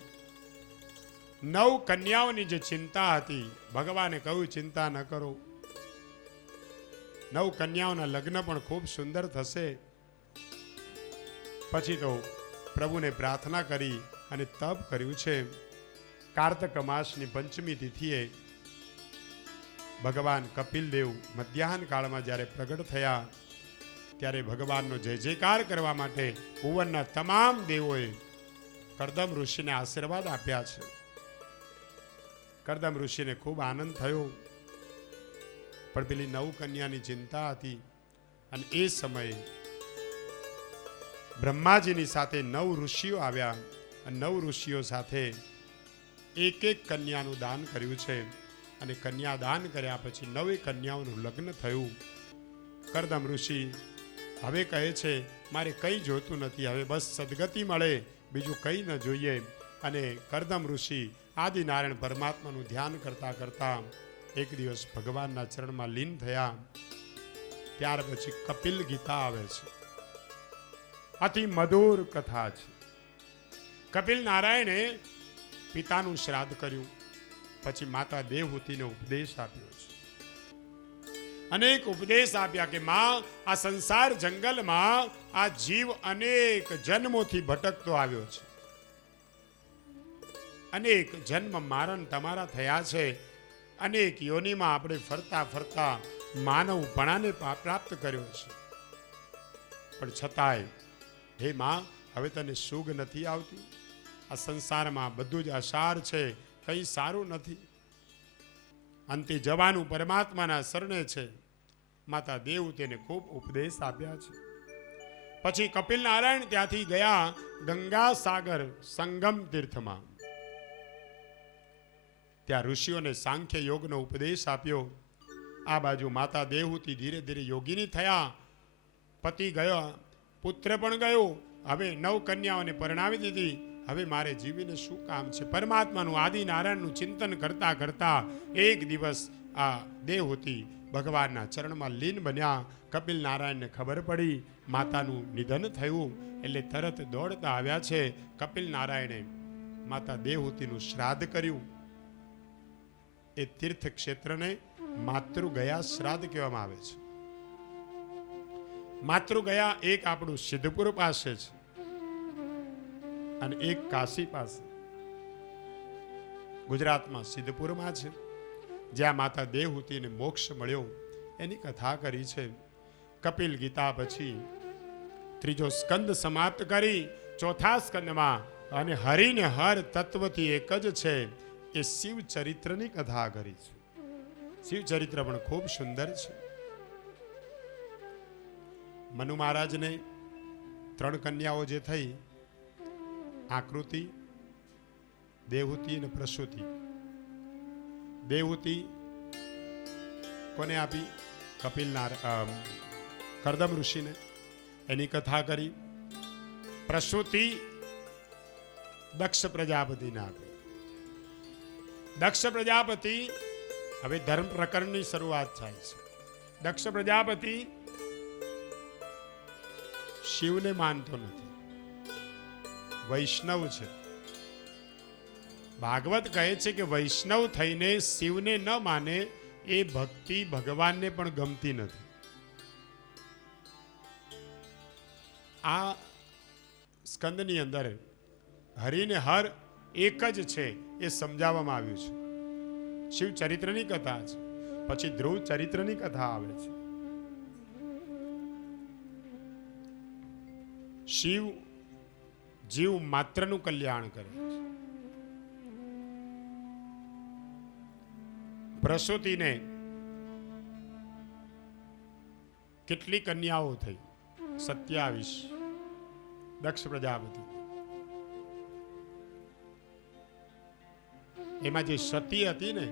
9 કન્યાઓની જે ચિંતા હતી, ભગવાને કહ્યું ચિંતા ન કરો, 9 કન્યાઓના લગ્ન પણ ખૂબ સુંદર થશે. પછી તો પ્રભુને પ્રાર્થના કરી અને તપ કર્યું છે. કાર્તક માસની પંચમી તિથિએ ભગવાન કપિલ દેવ મધ્યાહન કાળમાં જ્યારે પ્રગટ થયા ત્યારે ભગવાનનો જય જયકાર કરવા માટે ભુવનના તમામ દેવોએ કરદમ ઋષિને આશીર્વાદ આપ્યા છે. કરદમ ઋષિને ખૂબ આનંદ થયો. પણ પેલી 9 કન્યાની ચિંતા હતી અને એ સમયે બ્રહ્માજીની સાથે 9 ઋષિઓ આવ્યા અને 9 ઋષિઓ સાથે એક કન્યાનું દાન કર્યું છે. અને કન્યા દાન કર્યા પછી 9 કન્યાઓનું લગ્ન થયું. કરદમ ઋષિ હવે કહે છે મારે કંઈ જોતું નથી, હવે બસ સદગતિ મળે, બીજું કંઈ ન જોઈએ. અને કરદમ ઋષિ આદિનારાયણ પરમાત્માનું ધ્યાન કરતા કરતા એક દિવસ ભગવાનના ચરણમાં લીન થયા. ત્યાર પછી કપિલ ગીતા આવે છે. અતિ મધુર કથા છે. કપિલ નારાયણે પિતાનું શ્રાદ્ધ કર્યું, પછી માતા દેવહૂતિને ઉપદેશ આપ્યો છે. અનેક ઉપદેશ આપ્યા કે માં, આ સંસાર જંગલમાં આ જીવ અનેક જન્મોથી ભટકતો આવ્યો છે. અનેક જન્મ મારણ તમારા થયા છે. અનેક યોનિમાં આપણે ફરતા ફરતા માનવપણાને પ્રાપ્ત કર્યો છે. પણ છતાંય હે માં, હવે તને સુગ નથી આવતી. આ સંસારમાં બધું જ અસાર છે, કંઈ સારું નથી. અંતે જવાનું પરમાત્માના શરણે છે. માતા દેવ તેને ખૂબ ઉપદેશ આપ્યા છે. પછી કપિલ નારાયણ ત્યાંથી ગયા ગંગા સાગર સંગમ તીર્થમાં. ત્યાં ઋષિઓને સાંખ્ય યોગનો ઉપદેશ આપ્યો. આ બાજુ માતા દેવહૂતિ ધીરે ધીરે યોગીની થયા. પતિ ગયો, પુત્ર પણ ગયો. હવે 9 કન્યાઓને પરણાવી દીધી. હવે મારે જીવીને શું કામ છે? પરમાત્માનું આદિનારાયણનું ચિંતન કરતા કરતા એક દિવસ આ દેવહૂતિ ભગવાનના ચરણમાં લીન બન્યા. કપિલ નારાયણને ખબર પડી માતાનું નિધન થયું એટલે તરત દોડતા આવ્યા છે. કપિલ નારાયણે માતા દેવહૂતિનું શ્રાદ્ધ કર્યું. એ તીર્થ ક્ષેત્રને માતૃગયા શ્રાદ્ધ કહેવામાં આવે છે. માતૃગયા એક આપણું સિદ્ધપુર પાસે છે અને એક કાશી પાસે. ગુજરાતમાં સિદ્ધપુરમાં છે, જ્યાં માતા દેવહૂતિને મોક્ષ મળ્યો એની કથા કરી છે. કપિલ ગીતા પછી ત્રીજો સ્કંદ સમાપ્ત કરી ચોથા સ્કંદમાં અને હરિને હર તત્વથી એક જ છે એ શિવ ચરિત્રની કથા કરી છે. શિવ ચરિત્ર પણ ખૂબ સુંદર છે. મનુ મહારાજને 3 કન્યાઓ જે થઈ, આકૃતિ, દેવહૂતિ અને પ્રસૂતિ. દેવહૂતિ કોને આપી? કરદમ ઋષિને, એની કથા કરી. પ્રસૂતિ દક્ષ પ્રજાપતિને આપી. દક્ષ પ્રજાપતિ, હવે ધર્મ પ્રકરણની શરૂઆત થાય છે. દક્ષ પ્રજાપતિ શિવને માનતો નથી, વૈષ્ણવ છે. ભાગવત કહે છે કે વૈષ્ણવ થઈને શિવને ન માને એ ભક્તિ ભગવાનને પણ ગમતી નથી. આ સ્કંદની અંદર હરિને હર એક જ છે એ સમજાવવામાં આવ્યું છે. શિવ ચરિત્રની કથા છે. પછી ધ્રુવ ચરિત્રની કથા આવે છે. શિવ જીવ માત્રનું કલ્યાણ કરે છે. પ્રસૂતિને કેટલી કન્યાઓ થઈ? 27. દક્ષ પ્રજાપતિ. એમાં જે સતી હતી ને,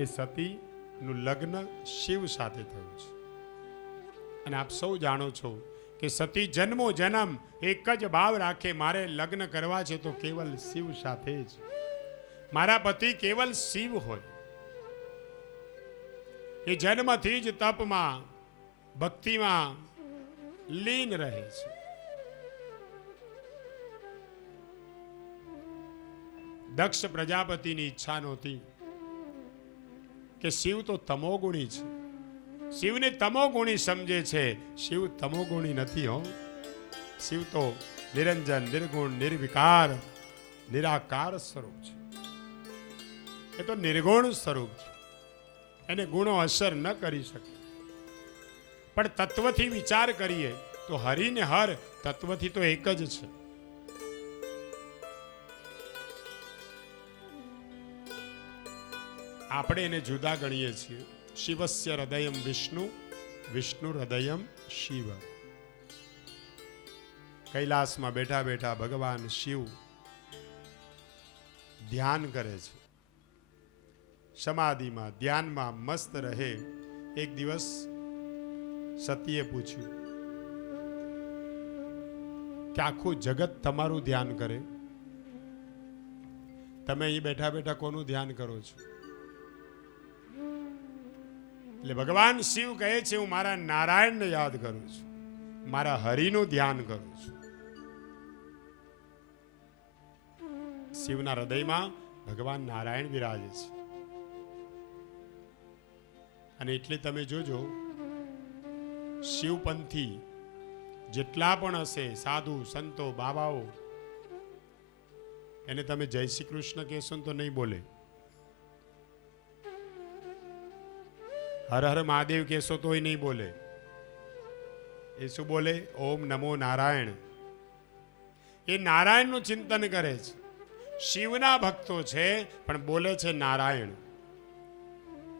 એ સતીનું લગ્ન શિવ સાથે થયું છે. અને આપ સૌ જાણો છો કે સતી જન્મો જન્મ એક જ ભાવ રાખે, મારે લગ્ન કરવા છે તો કેવલ શિવ સાથે જ. મારા પતિ કેવલ શિવ હોય. એ જન્મથી જ તપમાં ભક્તિમાં લીન રહે છે. દક્ષ પ્રજાપતિની ઈચ્છા નહોતી કે શિવ તો તમોગુણી છે. શિવને તમોગુણી સમજે છે. શિવ તમોગુણી નથી હો. શિવ તો નિરંજન, નિર્ગુણ, નિર્વિકાર, નિરાકાર સ્વરૂપ છે. એ તો નિર્ગુણ સ્વરૂપ છે. એને ગુણો અસર ન કરી શકે. પણ તત્વથી વિચાર કરીએ તો હરિને હર તત્વથી તો એક જ છે. આપણે એને જુદા ગણીએ છીએ. શિવસ્ય હૃદયમ વિષ્ણુ, વિષ્ણુ હૃદયમ શિવ. કૈલાસમાં બેઠા બેઠા ભગવાન શિવ ધ્યાન કરે છે. સમાધિમાં, ધ્યાનમાં મસ્ત રહે. એક દિવસ સતીએ પૂછ્યું કે આખું જગત તમારું ધ્યાન કરે, તમે અહીં બેઠા બેઠા કોનું ધ્યાન કરો છો? એટલે ભગવાન શિવ કહે છે, હું મારા નારાયણને યાદ કરું છું, મારા હરિનું ધ્યાન કરું છું. શિવના હૃદયમાં ભગવાન નારાયણ બિરાજે છે. અને એટલે તમે જોજો, શિવપંથી જેટલા પણ હશે, સાધુ સંતો બાબાઓ, એને તમે જય શ્રી કૃષ્ણ કહેશો તો નહીં બોલે. હર હર મહાદેવ કહેશો તોય નહીં બોલે. એ શું બોલે? ઓમ નમો નારાયણ. એ નારાયણનું ચિંતન કરે છે. શિવના ભક્તો છે પણ બોલે છે નારાયણ.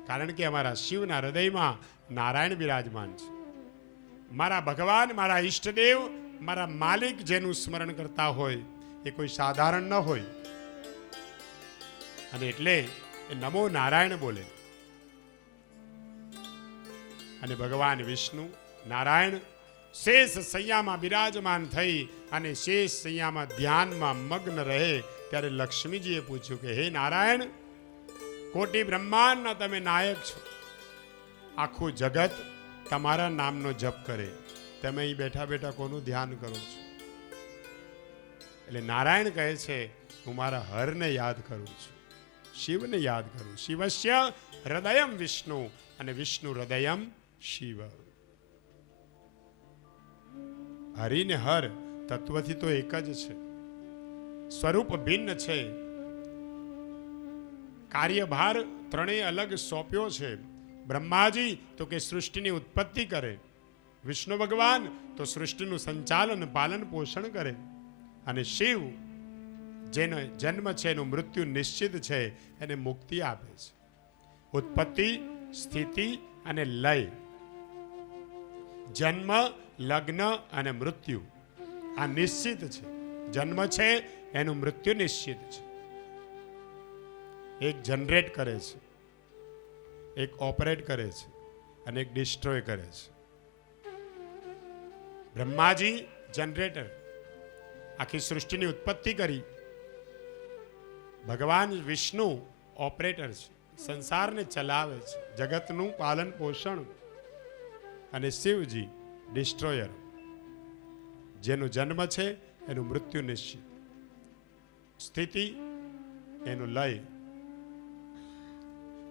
કારણ કે અમારા શિવના હૃદયમાં નારાયણ બિરાજમાન છે. મારા ભગવાન, મારા ઈષ્ટદેવ, મારા માલિક જેનું સ્મરણ કરતા હોય એ કોઈ સાધારણ ન હોય. અને એટલે એ નમો નારાયણ બોલે. અને ભગવાન વિષ્ણુ નારાયણ શેષ સૈયામાં બિરાજમાન થઈ અને શેષ સૈયામાં ધ્યાનમાં મગ્ન રહે ત્યારે લક્ષ્મીજીએ પૂછ્યું કે હે નારાયણ, કોટી બ્રહ્માંડના તમે નાયક છો, આખું જગત તમારા નામનો જપ કરે, તમે અહીં બેઠા બેઠા કોનું ધ્યાન કરો છો? એટલે નારાયણ કહે છે હું મારા હરને યાદ કરું છું, શિવને યાદ કરું. શિવસ્ય હૃદયમ વિષ્ણુ અને વિષ્ણુ હૃદયમ શિવ. હરિ ને હર તત્વથી તો એક જ છે, સ્વરૂપ ભિન્ન છે, કાર્યભાર ત્રણેય અલગ સોંપ્યો છે. બ્રહ્માજી તો કે સૃષ્ટિની ઉત્પત્તિ કરે, વિષ્ણુ ભગવાન તો સૃષ્ટિનું સંચાલન પાલન પોષણ કરે, અને શિવ જેનો જન્મ છે એનું મૃત્યુ નિશ્ચિત છે, એને મુક્તિ આપે છે. ઉત્પત્તિ, સ્થિતિ અને લય, જન્મ, લગ્ન અને મૃત્યુ આ નિશ્ચિત છે. જન્મ છે એનું મૃત્યુ નિશ્ચિત છે. એક જનરેટ કરે છે, એક ઓપરેટ કરે છે અને એક ડિસ્ટ્રોય કરે છે. બ્રહ્માજી જનરેટર, આખી સૃષ્ટિની ઉત્પત્તિ કરી. ભગવાન વિષ્ણુ ઓપરેટર છે, સંસારને ચલાવે છે, જગતનું પાલન પોષણ. અને શિવજી ડિસ્ટ્રોયર, જેનો જન્મ છે એનું મૃત્યુ નિશ્ચિત, સ્થિતિ એનું લય,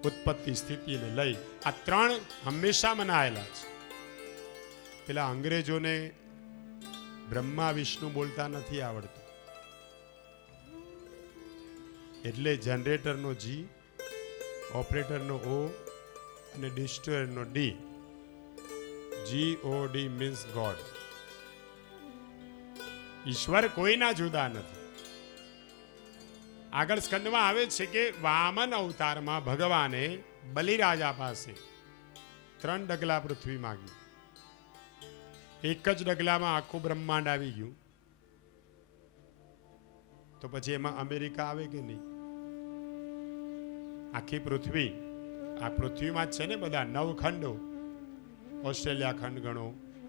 ઉત્પત્તિ, સ્થિતિ અને લય આ ત્રણ હંમેશા મનાયેલા છે. પેલા અંગ્રેજોને બ્રહ્મા વિષ્ણુ બોલતા નથી આવડતું, એટલે જનરેટરનો જી, ઓપરેટરનો ઓ અને ડિસ્ટ્રોયરનો ડી. GOD means God. ઈશ્વર કોઈના જુદા નથી. આગળ સ્કંદમાં આવે છે કે વામન અવતારમાં ભગવાને બલિરાજા પાસે 3 ડગલા પૃથ્વી માંગી. એક જ ડગલામાં આખું બ્રહ્માંડ આવી ગયું, તો પછી એમાં અમેરિકા આવે કે નહીં? આખી પૃથ્વી, આ પૃથ્વીમાં જ છે ને બધા 9 ખંડો. ઓસ્ટ્રેલિયા ખંડ ગણો,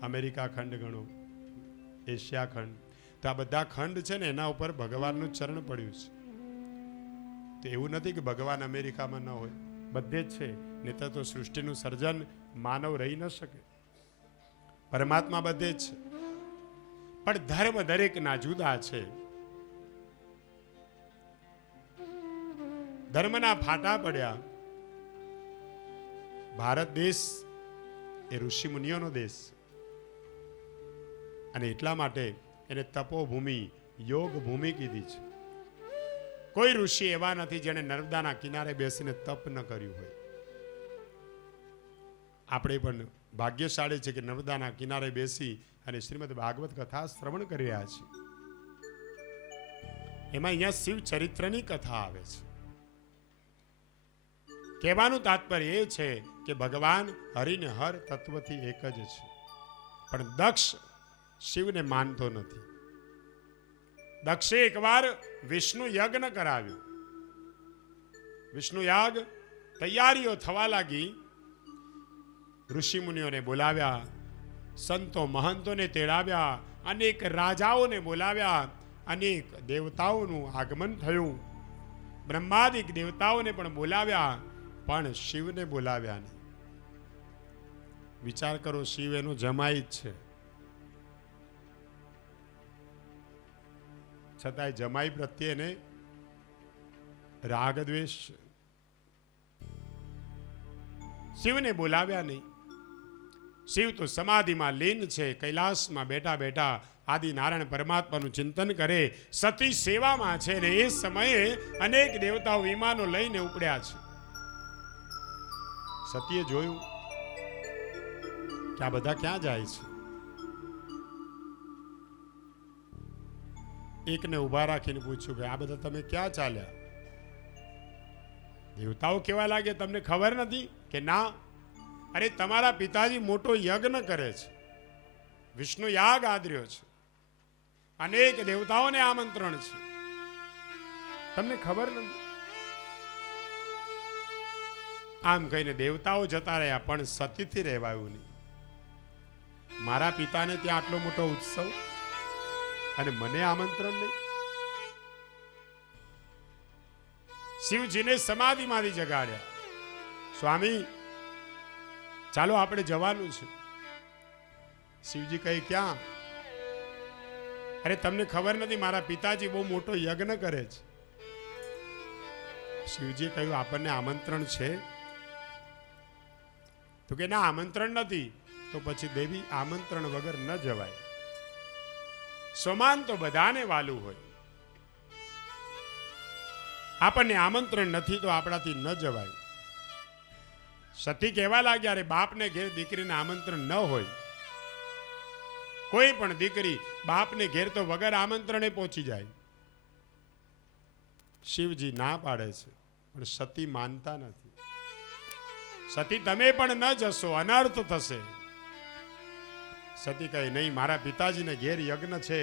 અમેરિકા ખંડ ગણો, એશિયા ખંડ. તો આ બધા ખંડ છે ને એના ઉપર ભગવાનનું ચરણ પડ્યું છે. તો એવું નથી કે ભગવાન અમેરિકામાં ન હોય, બધે જ છે. નહીંતર તો સૃષ્ટિનું સર્જન માનવ રહી ન શકે. પરમાત્મા બધે જ છે, પણ ધર્મ દરેકના જુદા છે. ધર્મના ફાટા પડ્યા. ભારત દેશ એ ઋષિ મુનિઓનો દેશ, અને એટલા માટે એને તપોભૂમિ, યોગ ભૂમિ કીધી છે. કોઈ ઋષિ એવા નથી જેણે નર્મદાના કિનારે બેસીને તપ ન કર્યું હોય. આપણે પણ ભાગ્યશાળી છે કે નર્મદાના કિનારે બેસી અને શ્રીમદ ભાગવત કથા શ્રવણ કરી રહ્યા છીએ. એમાં અહીંયા શિવ ચરિત્રની કથા આવે છે. કહેવાનું તાત્પર્ય એ છે કે ભગવાન હરિને હર તત્વથી એક જ છે, પણ દક્ષ શિવને માનતો નથી. દક્ષે એકવાર વિષ્ણુ યજ્ઞ કરાવ્યો. વિષ્ણુ યાગ તૈયારીઓ થવા લાગી. ઋષિ મુનિઓને બોલાવ્યા, સંતો મહંતોને તેડાવ્યા, અનેક રાજાઓને બોલાવ્યા, અનેક દેવતાઓનું આગમન થયું. બ્રહ્માદિક દેવતાઓને પણ બોલાવ્યા, પણ શિવને બોલાવ્યા નહીં. વિચાર કરો, શિવ એનો જમાઈ જ છે, છતાંય જમાઈ પ્રત્યે એને રાગ દ્વેષ છે. શિવને બોલાવ્યા નહીં. શિવ તો સમાધિમાં લીન છે, કૈલાસમાં બેઠા બેઠા આદિનારાયણ પરમાત્માનું ચિંતન કરે, સતી સેવામાં છે. ને એ સમયે અનેક દેવતાઓ વિમાનો લઈને ઉપડ્યા છે. સતીએ જોયું કે આ બધા ક્યાં જાય છે. એકને ઉભા રાખીને પૂછ્યું કે આ બધા તમે ક્યાં ચાલ્યા? દેવતાઓ કેવા લાગે, તમને ખબર નથી કે ના? અરે તમારા પિતાજી મોટો યજ્ઞ કરે છે, વિષ્ણુ યાગ આદર્યો છે, અનેક દેવતાઓને આમંત્રણ છે, તમને ખબર નથી? આમ કહીને દેવતાઓ જતા રહ્યા, પણ સતીથી રહેવાયું નહીં. મારા પિતાને ત્યાં આટલો મોટો ઉત્સવ અને મને આમંત્રણ નહીં. શિવજીને સમાધિમાંથી જગાડ્યા. સ્વામી, ચાલો આપણે જવાનું છે. શિવજી કહે ક્યાં? અરે તમને ખબર નથી, મારા પિતાજી બહુ મોટો યજ્ઞ કરે છે. શિવજી કહ્યું આપણને આમંત્રણ છે? તો કે ના, આમંત્રણ નથી. તો પછી દેવી આમંત્રણ વગર ન જવાય. સમાન તો બધાને વાલું હોય. આપણને આમંત્રણ નથી તો આપણાથી ન જવાય. સતી કહેવા લાગ્યા, અરે બાપને ઘેર દીકરીને આમંત્રણ ન હોય. કોઈ પણ દીકરી બાપને ઘેર તો વગર આમંત્રણે પહોંચી જાય. શિવજી ના પાડે છે, પણ સતી માનતા નથી. સતી તમે પણ ન જશો, અનર્થ થશે. સતી કહે નહીં, મારા પિતાજીને ઘેર યજ્ઞ છે,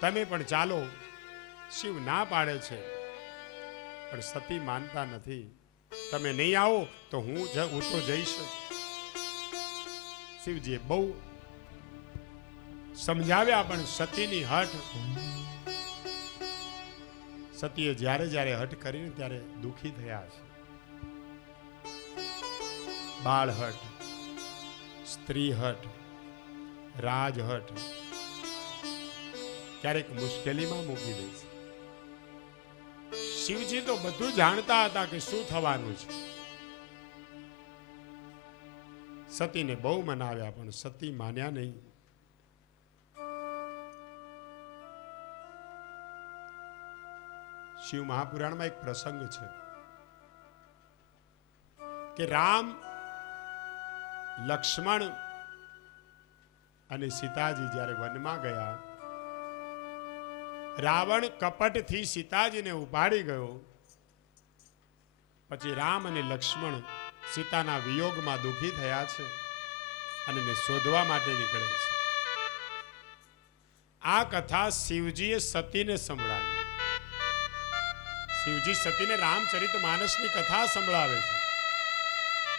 તમે પણ ચાલો. શિવ ના પાડે છે, પણ સતી માનતા નથી. તમે નહીં આવો તો હું તો જઈશ. શિવજીએ બહુ સમજાવ્યા, પણ સતીની હઠ. સતીએ જ્યારે જ્યારે હઠ કરીને ત્યારે દુઃખી થયા છે. બાળ હઠ, સ્ત્રી હઠ, રાજ હઠ ક્યારેક મુશ્કેલીમાં મૂકી દે છે. શિવજી તો બધું જાણતા હતા કે શું થવાનું છે. સતીને બહુ મનાવ્યા, પણ સતી માન્યા નહીં. શિવ મહાપુરાણમાં એક પ્રસંગ છે કે રામ, લક્ષ્મણ અને સીતાજી જ્યારે વનમાં ગયા, રાવણ કપટથી સીતાજીને ઉપાડી ગયો. પછી રામ અને લક્ષ્મણ સીતાના વિયોગમાં દુઃખી થયા છે અને એને શોધવા માટે નીકળે છે. આ કથા શિવજીએ સતીને સંભળાવી. શિવજી સતીને રામચરિત માનસની કથા સંભળાવે છે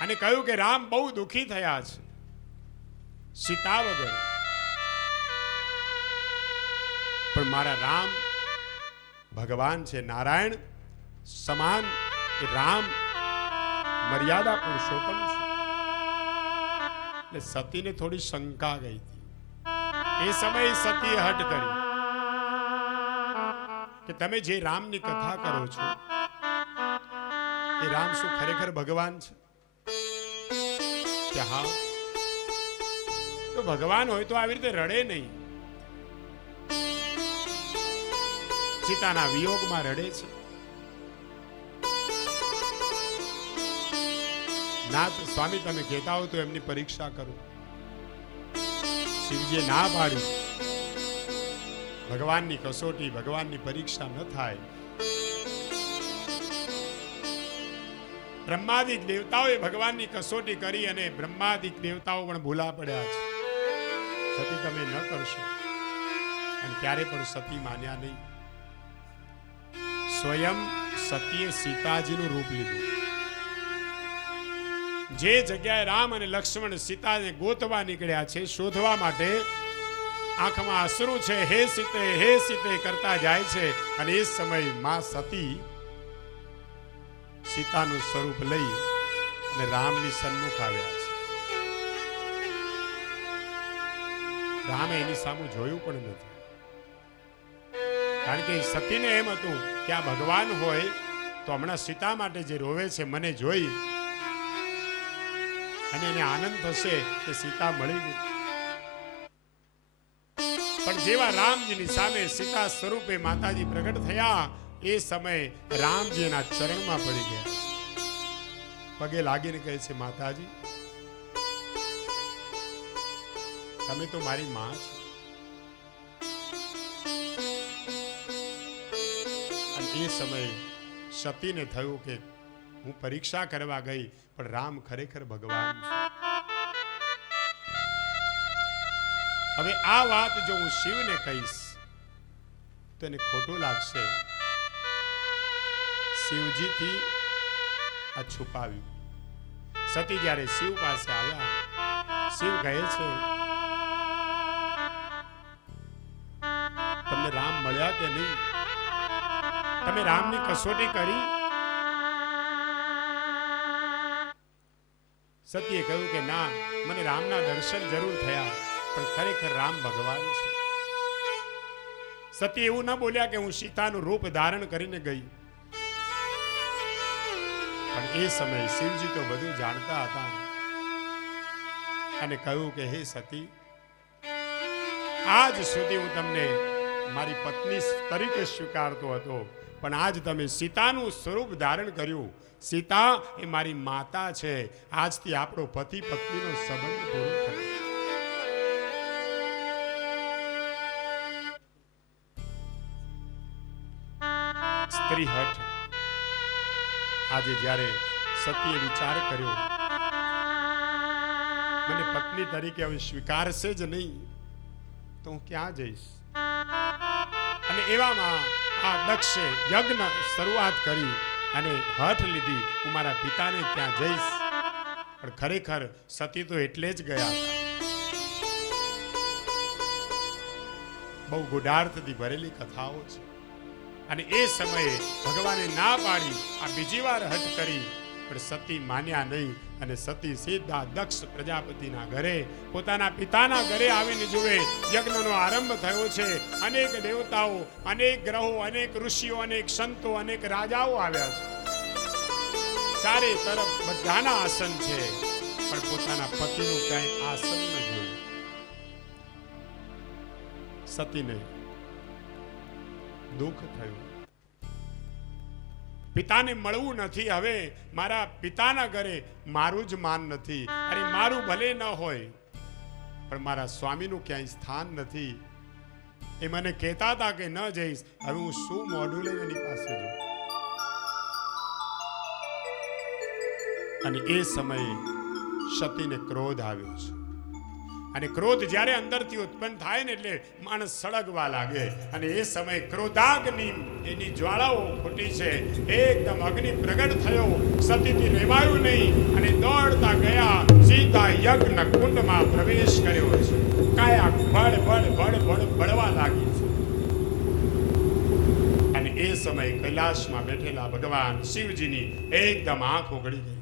અને કહ્યું કે રામ બહુ દુઃખી થયા છે સીતા વગર, પણ મારા રામ ભગવાન છે, નારાયણ સમાન એ રામ મર્યાદા પુરુષોત્તમ છે. એટલે સતીને થોડી શંકા ગઈ હતી. એ સમયે સતીએ હઠ કરી કે તમે જે રામની કથા કરો છો એ રામ શું ખરેખર ભગવાન છે? કે હા. તો ભગવાન હોય તો આવી રીતે રડે નહીં. સીતાના વિયોગમાં રડે છે. ના સ્વામી, તમે કહેતા હો તો એમની પરીક્ષા કરો. શિવજીએ ના પાડી. ભગવાનની કસોટી, ભગવાનની પરીક્ષા ન થાય. બ્રહ્માદિક દેવતાઓએ ભગવાનની કસોટી કરી અને બ્રહ્માદિક દેવતાઓ પણ ભૂલા પડ્યા છે. સતી તમે ન કરશો. અને ત્યારે પણ સતી માન્યા નહીં. સ્વયં સતીએ સીતાજીનું રૂપ લીધું. જે જગ્યાએ રામ અને લક્ષ્મણ સીતાને ગોતવા નીકળ્યા છે, શોધવા માટે, આંખમાં અશ્રુ છે, હે સીતે કરતા જાય છે. અને એ સમય માં સતી સીતાનું સ્વરૂપ લઈ અને રામની સન્મુખ આવ્યા છે. રામે એની સામે જોયું પણ નથી. કારણ કે સતીને એમ હતું કે આ ભગવાન હોય તો હમણાં સીતા માટે જે રોવે છે મને જોઈ અને એને આનંદ થશે કે સીતા મળી ગઈ. પણ જેવા રામજીની સામે સીતા સ્વરૂપે માતાજી પ્રગટ થયા, એ સમયે રામજી એના ચરણમાં પડી ગયા. પગે લાગીને કહે છે, માતાજી તમે તો મારી માં છો. અને એ સમયે સતીને થયું કે હું પરીક્ષા કરવા ગઈ, પણ રામ ખરેખર ભગવાન છે. હવે આ વાત જો હું શિવને કહીશ તો એને ખોટું લાગશે. શિવજીથી આ છુપાવ્યું. સતી જ્યારે શિવ પાસે આવ્યા, શિવ કહે છે તમને રામ મળ્યા કે નહીં? તમે રામની કસોટી કરી? સતીએ કહ્યું કે ના, મને રામના દર્શન જરૂર થયા, પણ ખરેખર રામ ભગવાન છે. સતી એવું ના બોલ્યા કે હું સીતાનું રૂપ ધારણ કરીને ગઈ. પણ એ સમયે શિવજી તો બધું જાણતા હતા અને કહ્યું કે હે સતી, આજ સુધી હું તમને મારી પત્ની તરીકે સ્વીકારતો હતો, પણ આજ તમે સીતાનું સ્વરૂપ ધારણ કર્યું. સીતા એ મારી માતા છે. આજથી આપણો પતિ પત્નીનો સંબંધ પૂરો થયો. સ્ત્રી હઠ. આજે જ્યારે સતીએ વિચાર કર્યો મને પત્ની તરીકે હવે સ્વીકારશે જ નહીં તો હું ક્યાં જઈશ? અને એવામાં આ દક્ષે યજ્ઞ શરૂઆત કરી અને હઠ લીધી, હું મારા પિતાને ત્યાં જઈશ. પણ ખરેખર સતી તો એટલે જ ગયા હતા. બહુ ગુડાર્થથી ભરેલી કથાઓ છે. અને એ સમયે ભગવાને ના પાડી, આ બીજી વાર હઠ કરી, પણ સતી માન્યા નહીં. અને સતી સીધા દક્ષ પ્રજાપતિના ઘરે, પોતાના પિતાના ઘરે આવીને જુએ યજ્ઞનો આરંભ થયો છે. અનેક દેવતાઓ, અનેક ગ્રહો, અનેક ઋષિઓ, અનેક સંતો, અનેક રાજાઓ આવ્યા છે. ચારે તરફ બધાના આસન છે, પણ પોતાના પતિનું ક્યાંય આસન ન જોયું. સતીને દુઃખ થયું. પિતાને મળવું નથી. હવે મારા પિતાના ઘરે મારું જ માન નથી. અરે મારું ભલે ન હોય, પણ મારા સ્વામીનું ક્યાંય સ્થાન નથી. એ મને કહેતા હતા કે ન જઈશ. હવે હું શું મોઢું લઈને એની પાસે જઉં? અને એ સમયે સતીને ક્રોધ આવ્યો છે. અને ક્રોધ જ્યારે અંદરથી ઉત્પન્ન થાય ને એટલે માણસ સળગવા લાગે. અને એ સમયે ક્રોધાગ્નિ એની જ્વાળાઓ ફૂટી છે. એકદમ અગ્નિ પ્રગટ થયો. સતીથી રહેવાયું નહીં અને દોડતા ગયા, સીધા યજ્ઞ કુંડમાં પ્રવેશ કર્યો છે. કાયા બળ બળ બળ બળ બળવા લાગી છે. અને એ સમયે કૈલાસમાં બેઠેલા ભગવાન શિવજીની એકદમ આંખ ઉઘડી ગઈ.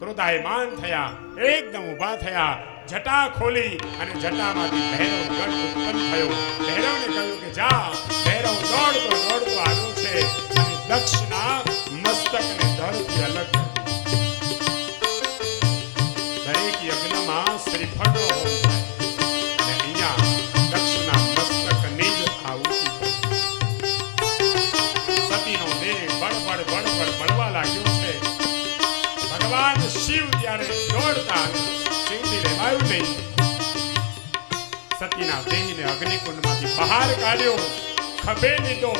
ક્રોધાયમાન થયા, એકદમ ઊભા થયા, જટા ખોલી અને જટામાંથી ભૈરવ ગઢ ઉત્પન્ન થયો. ભૈરવને કહ્યું કે જા. ભૈરવ દોડતો દોડતો આવ્યો છે અને દક્ષના મસ્તકને ધરથી અલગ કરી. દરેક યજ્ઞમાં શ્રીફળનો હોમ થાય અને અહીંયા દક્ષના મસ્તકની જ આહુતિ થઈ. સતીનો દેહ બળબડ બળબડ બળવા લાગ્યો છે. ભગવાન શિવ ત્યારે દોડતા, શિવથી રહેવાયું નહીં. સતીના દેહને અગ્નિકુંડમાંથી બહાર કાઢ્યો, ખભે લીધો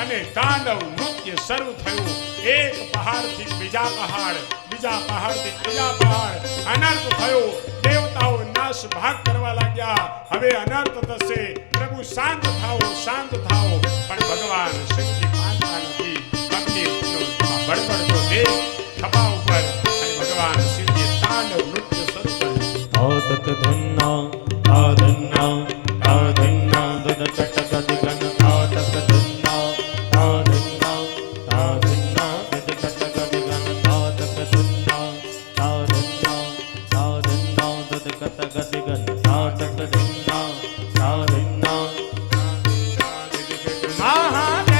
અને તાંડવ નૃત્ય શરૂ થયું. એક પહાડથી બીજા પહાડ, બીજા પહાડથી ત્રીજા પહાડ. અનર્થ થયો. દેવતાઓ નાશ ભાગ કરવા લાગ્યા. હવે અનર્થ થશે, પ્રભુ શાંત થાઓ, શાંત થાઓ. પણ ભગવાન શિવજી માનતા નથી. અગ્નિકુંડમાં બળબડતો દેહ ખભા ઉપર અને ભગવાન શિવજી તાંડવ નૃત્ય શરૂ કર્યું. તક ધન્ના આધન્ના આધન્ના દદ ચટક દિગન તાતક ધન્ના આધન્ના આધન્ના દદ ચટક દિગન તાતક ધન્ના આધન્ના આધન્ના દદ ચટક દિગન તાતક ધન્ના આધન્ના મહાદેવ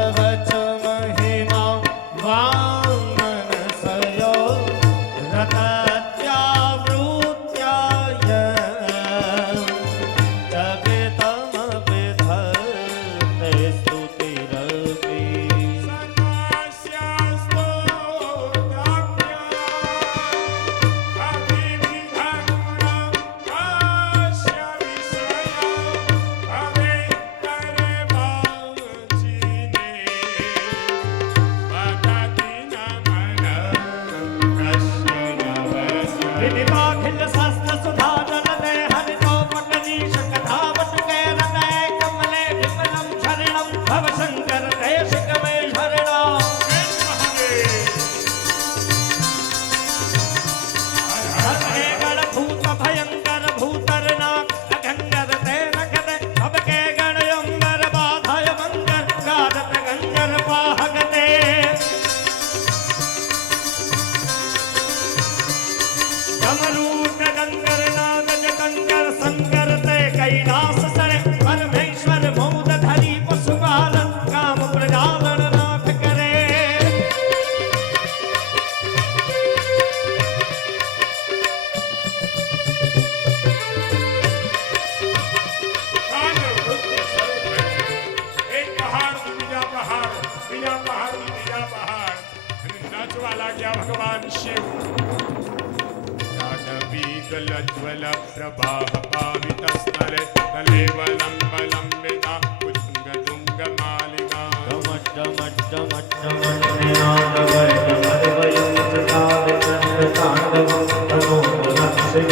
પ્રવચ મહિમા વામન સયો રતત્યાવૃત્યાય જગતમ વિધર્તે સ્તુતિરપી સર્વસ્યાસ્તો વિધિપાખિલ શાસ્ત્ર સુધાજન દે હરિતો પટનીશ કથાવટ કે રતે કમલે વિપલમ શરણમ ભવ શંકર દેશ કમે શરણા હરે ગણ ભૂત ભયંકર ભૂતરનાક અગંગર તે નખતે અબ કે ગણ અંબર બાધાય મંગર ગાદત ગંજર પાહગતે કમરૂટ ગંગર નાદ જગંગર શંકર તે કૈલાસ સરે પરમેશ્વર મોદ ધરી પશુપાલ કામ પ્રજાલન નાથ કરે એક પહાડથી બીજા પહાડ, બીજા પહાડથી ત્રીજા પહાડ, અને નાચવા લાગ્યા ભગવાન શિવ. જ્વલ પ્રભાહ પાવિત સ્તરે તલેવલમ બલંબિતા ઉત્તુંગ તુંગ માલિકા ડમટ ડમટ ડમટ ડમટ નિનાદ વૈષ્ણવ વયમ પ્રસાદ ચંદ તાંડવમ તનો શિવ શિવ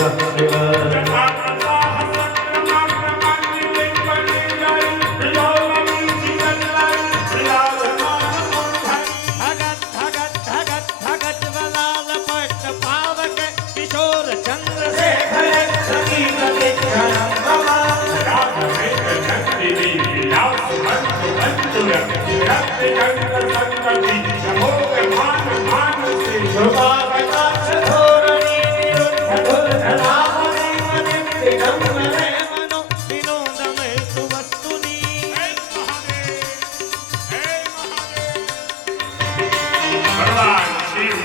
ભગવાન શિવ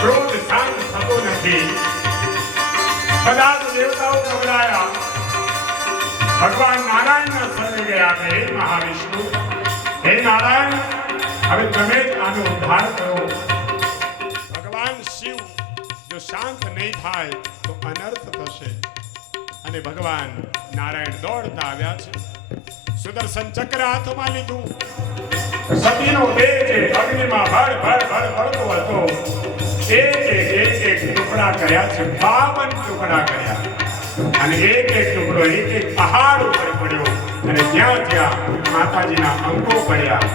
ક્રોધ શાંત થતો નથી. બધા જ દેવતાઓ ગભરાયા. ભગવાન નારાયણના શરણે ગયા કે હે મહાવિષ્ણુ, હે નારાયણ, હવે તમે જ આનો ઉદ્ધાર કરો. ભગવાન શિવ જો શાંત નહીં થાય તો અનર્થ થશે. અને ભગવાન નારાયણ દોડતા આવ્યા છે. સુદર્શન ચક્ર હાથમાં લીધું. સતીનો તેજ અગ્નિમાં ભળ ભળ ભળ ભળતો હતો. એક ટુકડા કર્યા છે, 52 ટુકડા કર્યા. અને એક ટુકડો એક પહાડ ઉપર પડ્યો. અને જ્યાં જ્યાં માતાજીના અંગો પડ્યા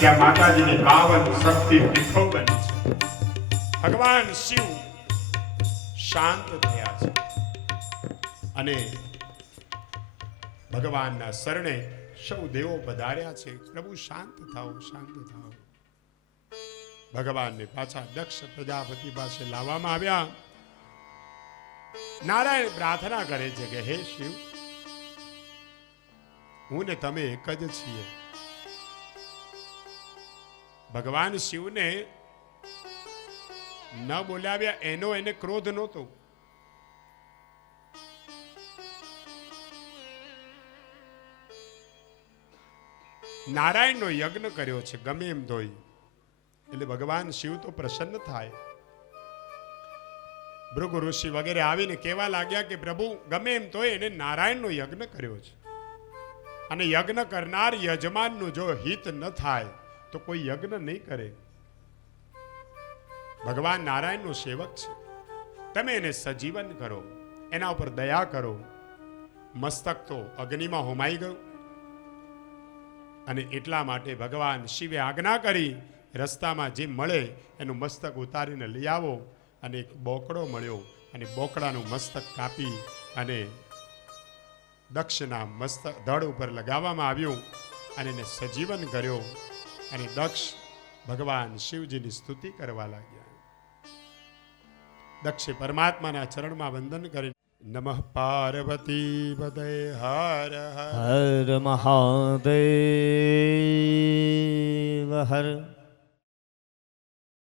ત્યાં માતાજીની 52 શક્તિ પીઠો બની છે. ભગવાન શિવ શાંત થયા છે અને ભગવાનના શરણે સૌ દેવો પધાર્યા છે. પ્રભુ શાંત થાઓ, શાંત થાઓ. ભગવાનને પાછા દક્ષ પ્રજાપતિ પાસે લાવવામાં આવ્યા. નારાયણ પ્રાર્થના કરે છે કે હે શિવ, હું ને તમે એક જ છીએ. ભગવાન શિવને ન બોલાવ્યા એનો એને ક્રોધ નહોતો. નારાયણનો યજ્ઞ કર્યો છે ગમે એમ ધોઈ, એટલે ભગવાન શિવ તો પ્રસન્ન થાય. ભૃગુ ઋષિ વગેરે આવીને કહેવા લાગ્યા કે પ્રભુ ગમે એમ તોય એને નારાયણનો યજ્ઞ કર્યો છે, અને યજ્ઞ કરનાર યજમાનનું જો હિત ન થાય તો કોઈ યજ્ઞ નહીં કરે. ભગવાન નારાયણનો સેવક છે, તમે એને સજીવન કરો, એના ઉપર દયા કરો. મસ્તક તો અગ્નિમાં હોમાઈ ગયું, અને એટલા માટે ભગવાન શિવે આજ્ઞા કરી રસ્તામાં જે મળે એનું મસ્તક ઉતારીને લઈ આવો. અને એક બોકડો મળ્યો, અને બોકડાનું મસ્તક કાપી અને દક્ષના મસ્તક ધડ ઉપર લગાવવામાં આવ્યું અને એને સજીવન કર્યો. અને દક્ષ ભગવાન શિવજીની સ્તુતિ કરવા લાગ્યા. દક્ષે પરમાત્માના ચરણમાં વંદન કરી નમઃ પાર્વતી પદે હર હર હર મહાદેવ હર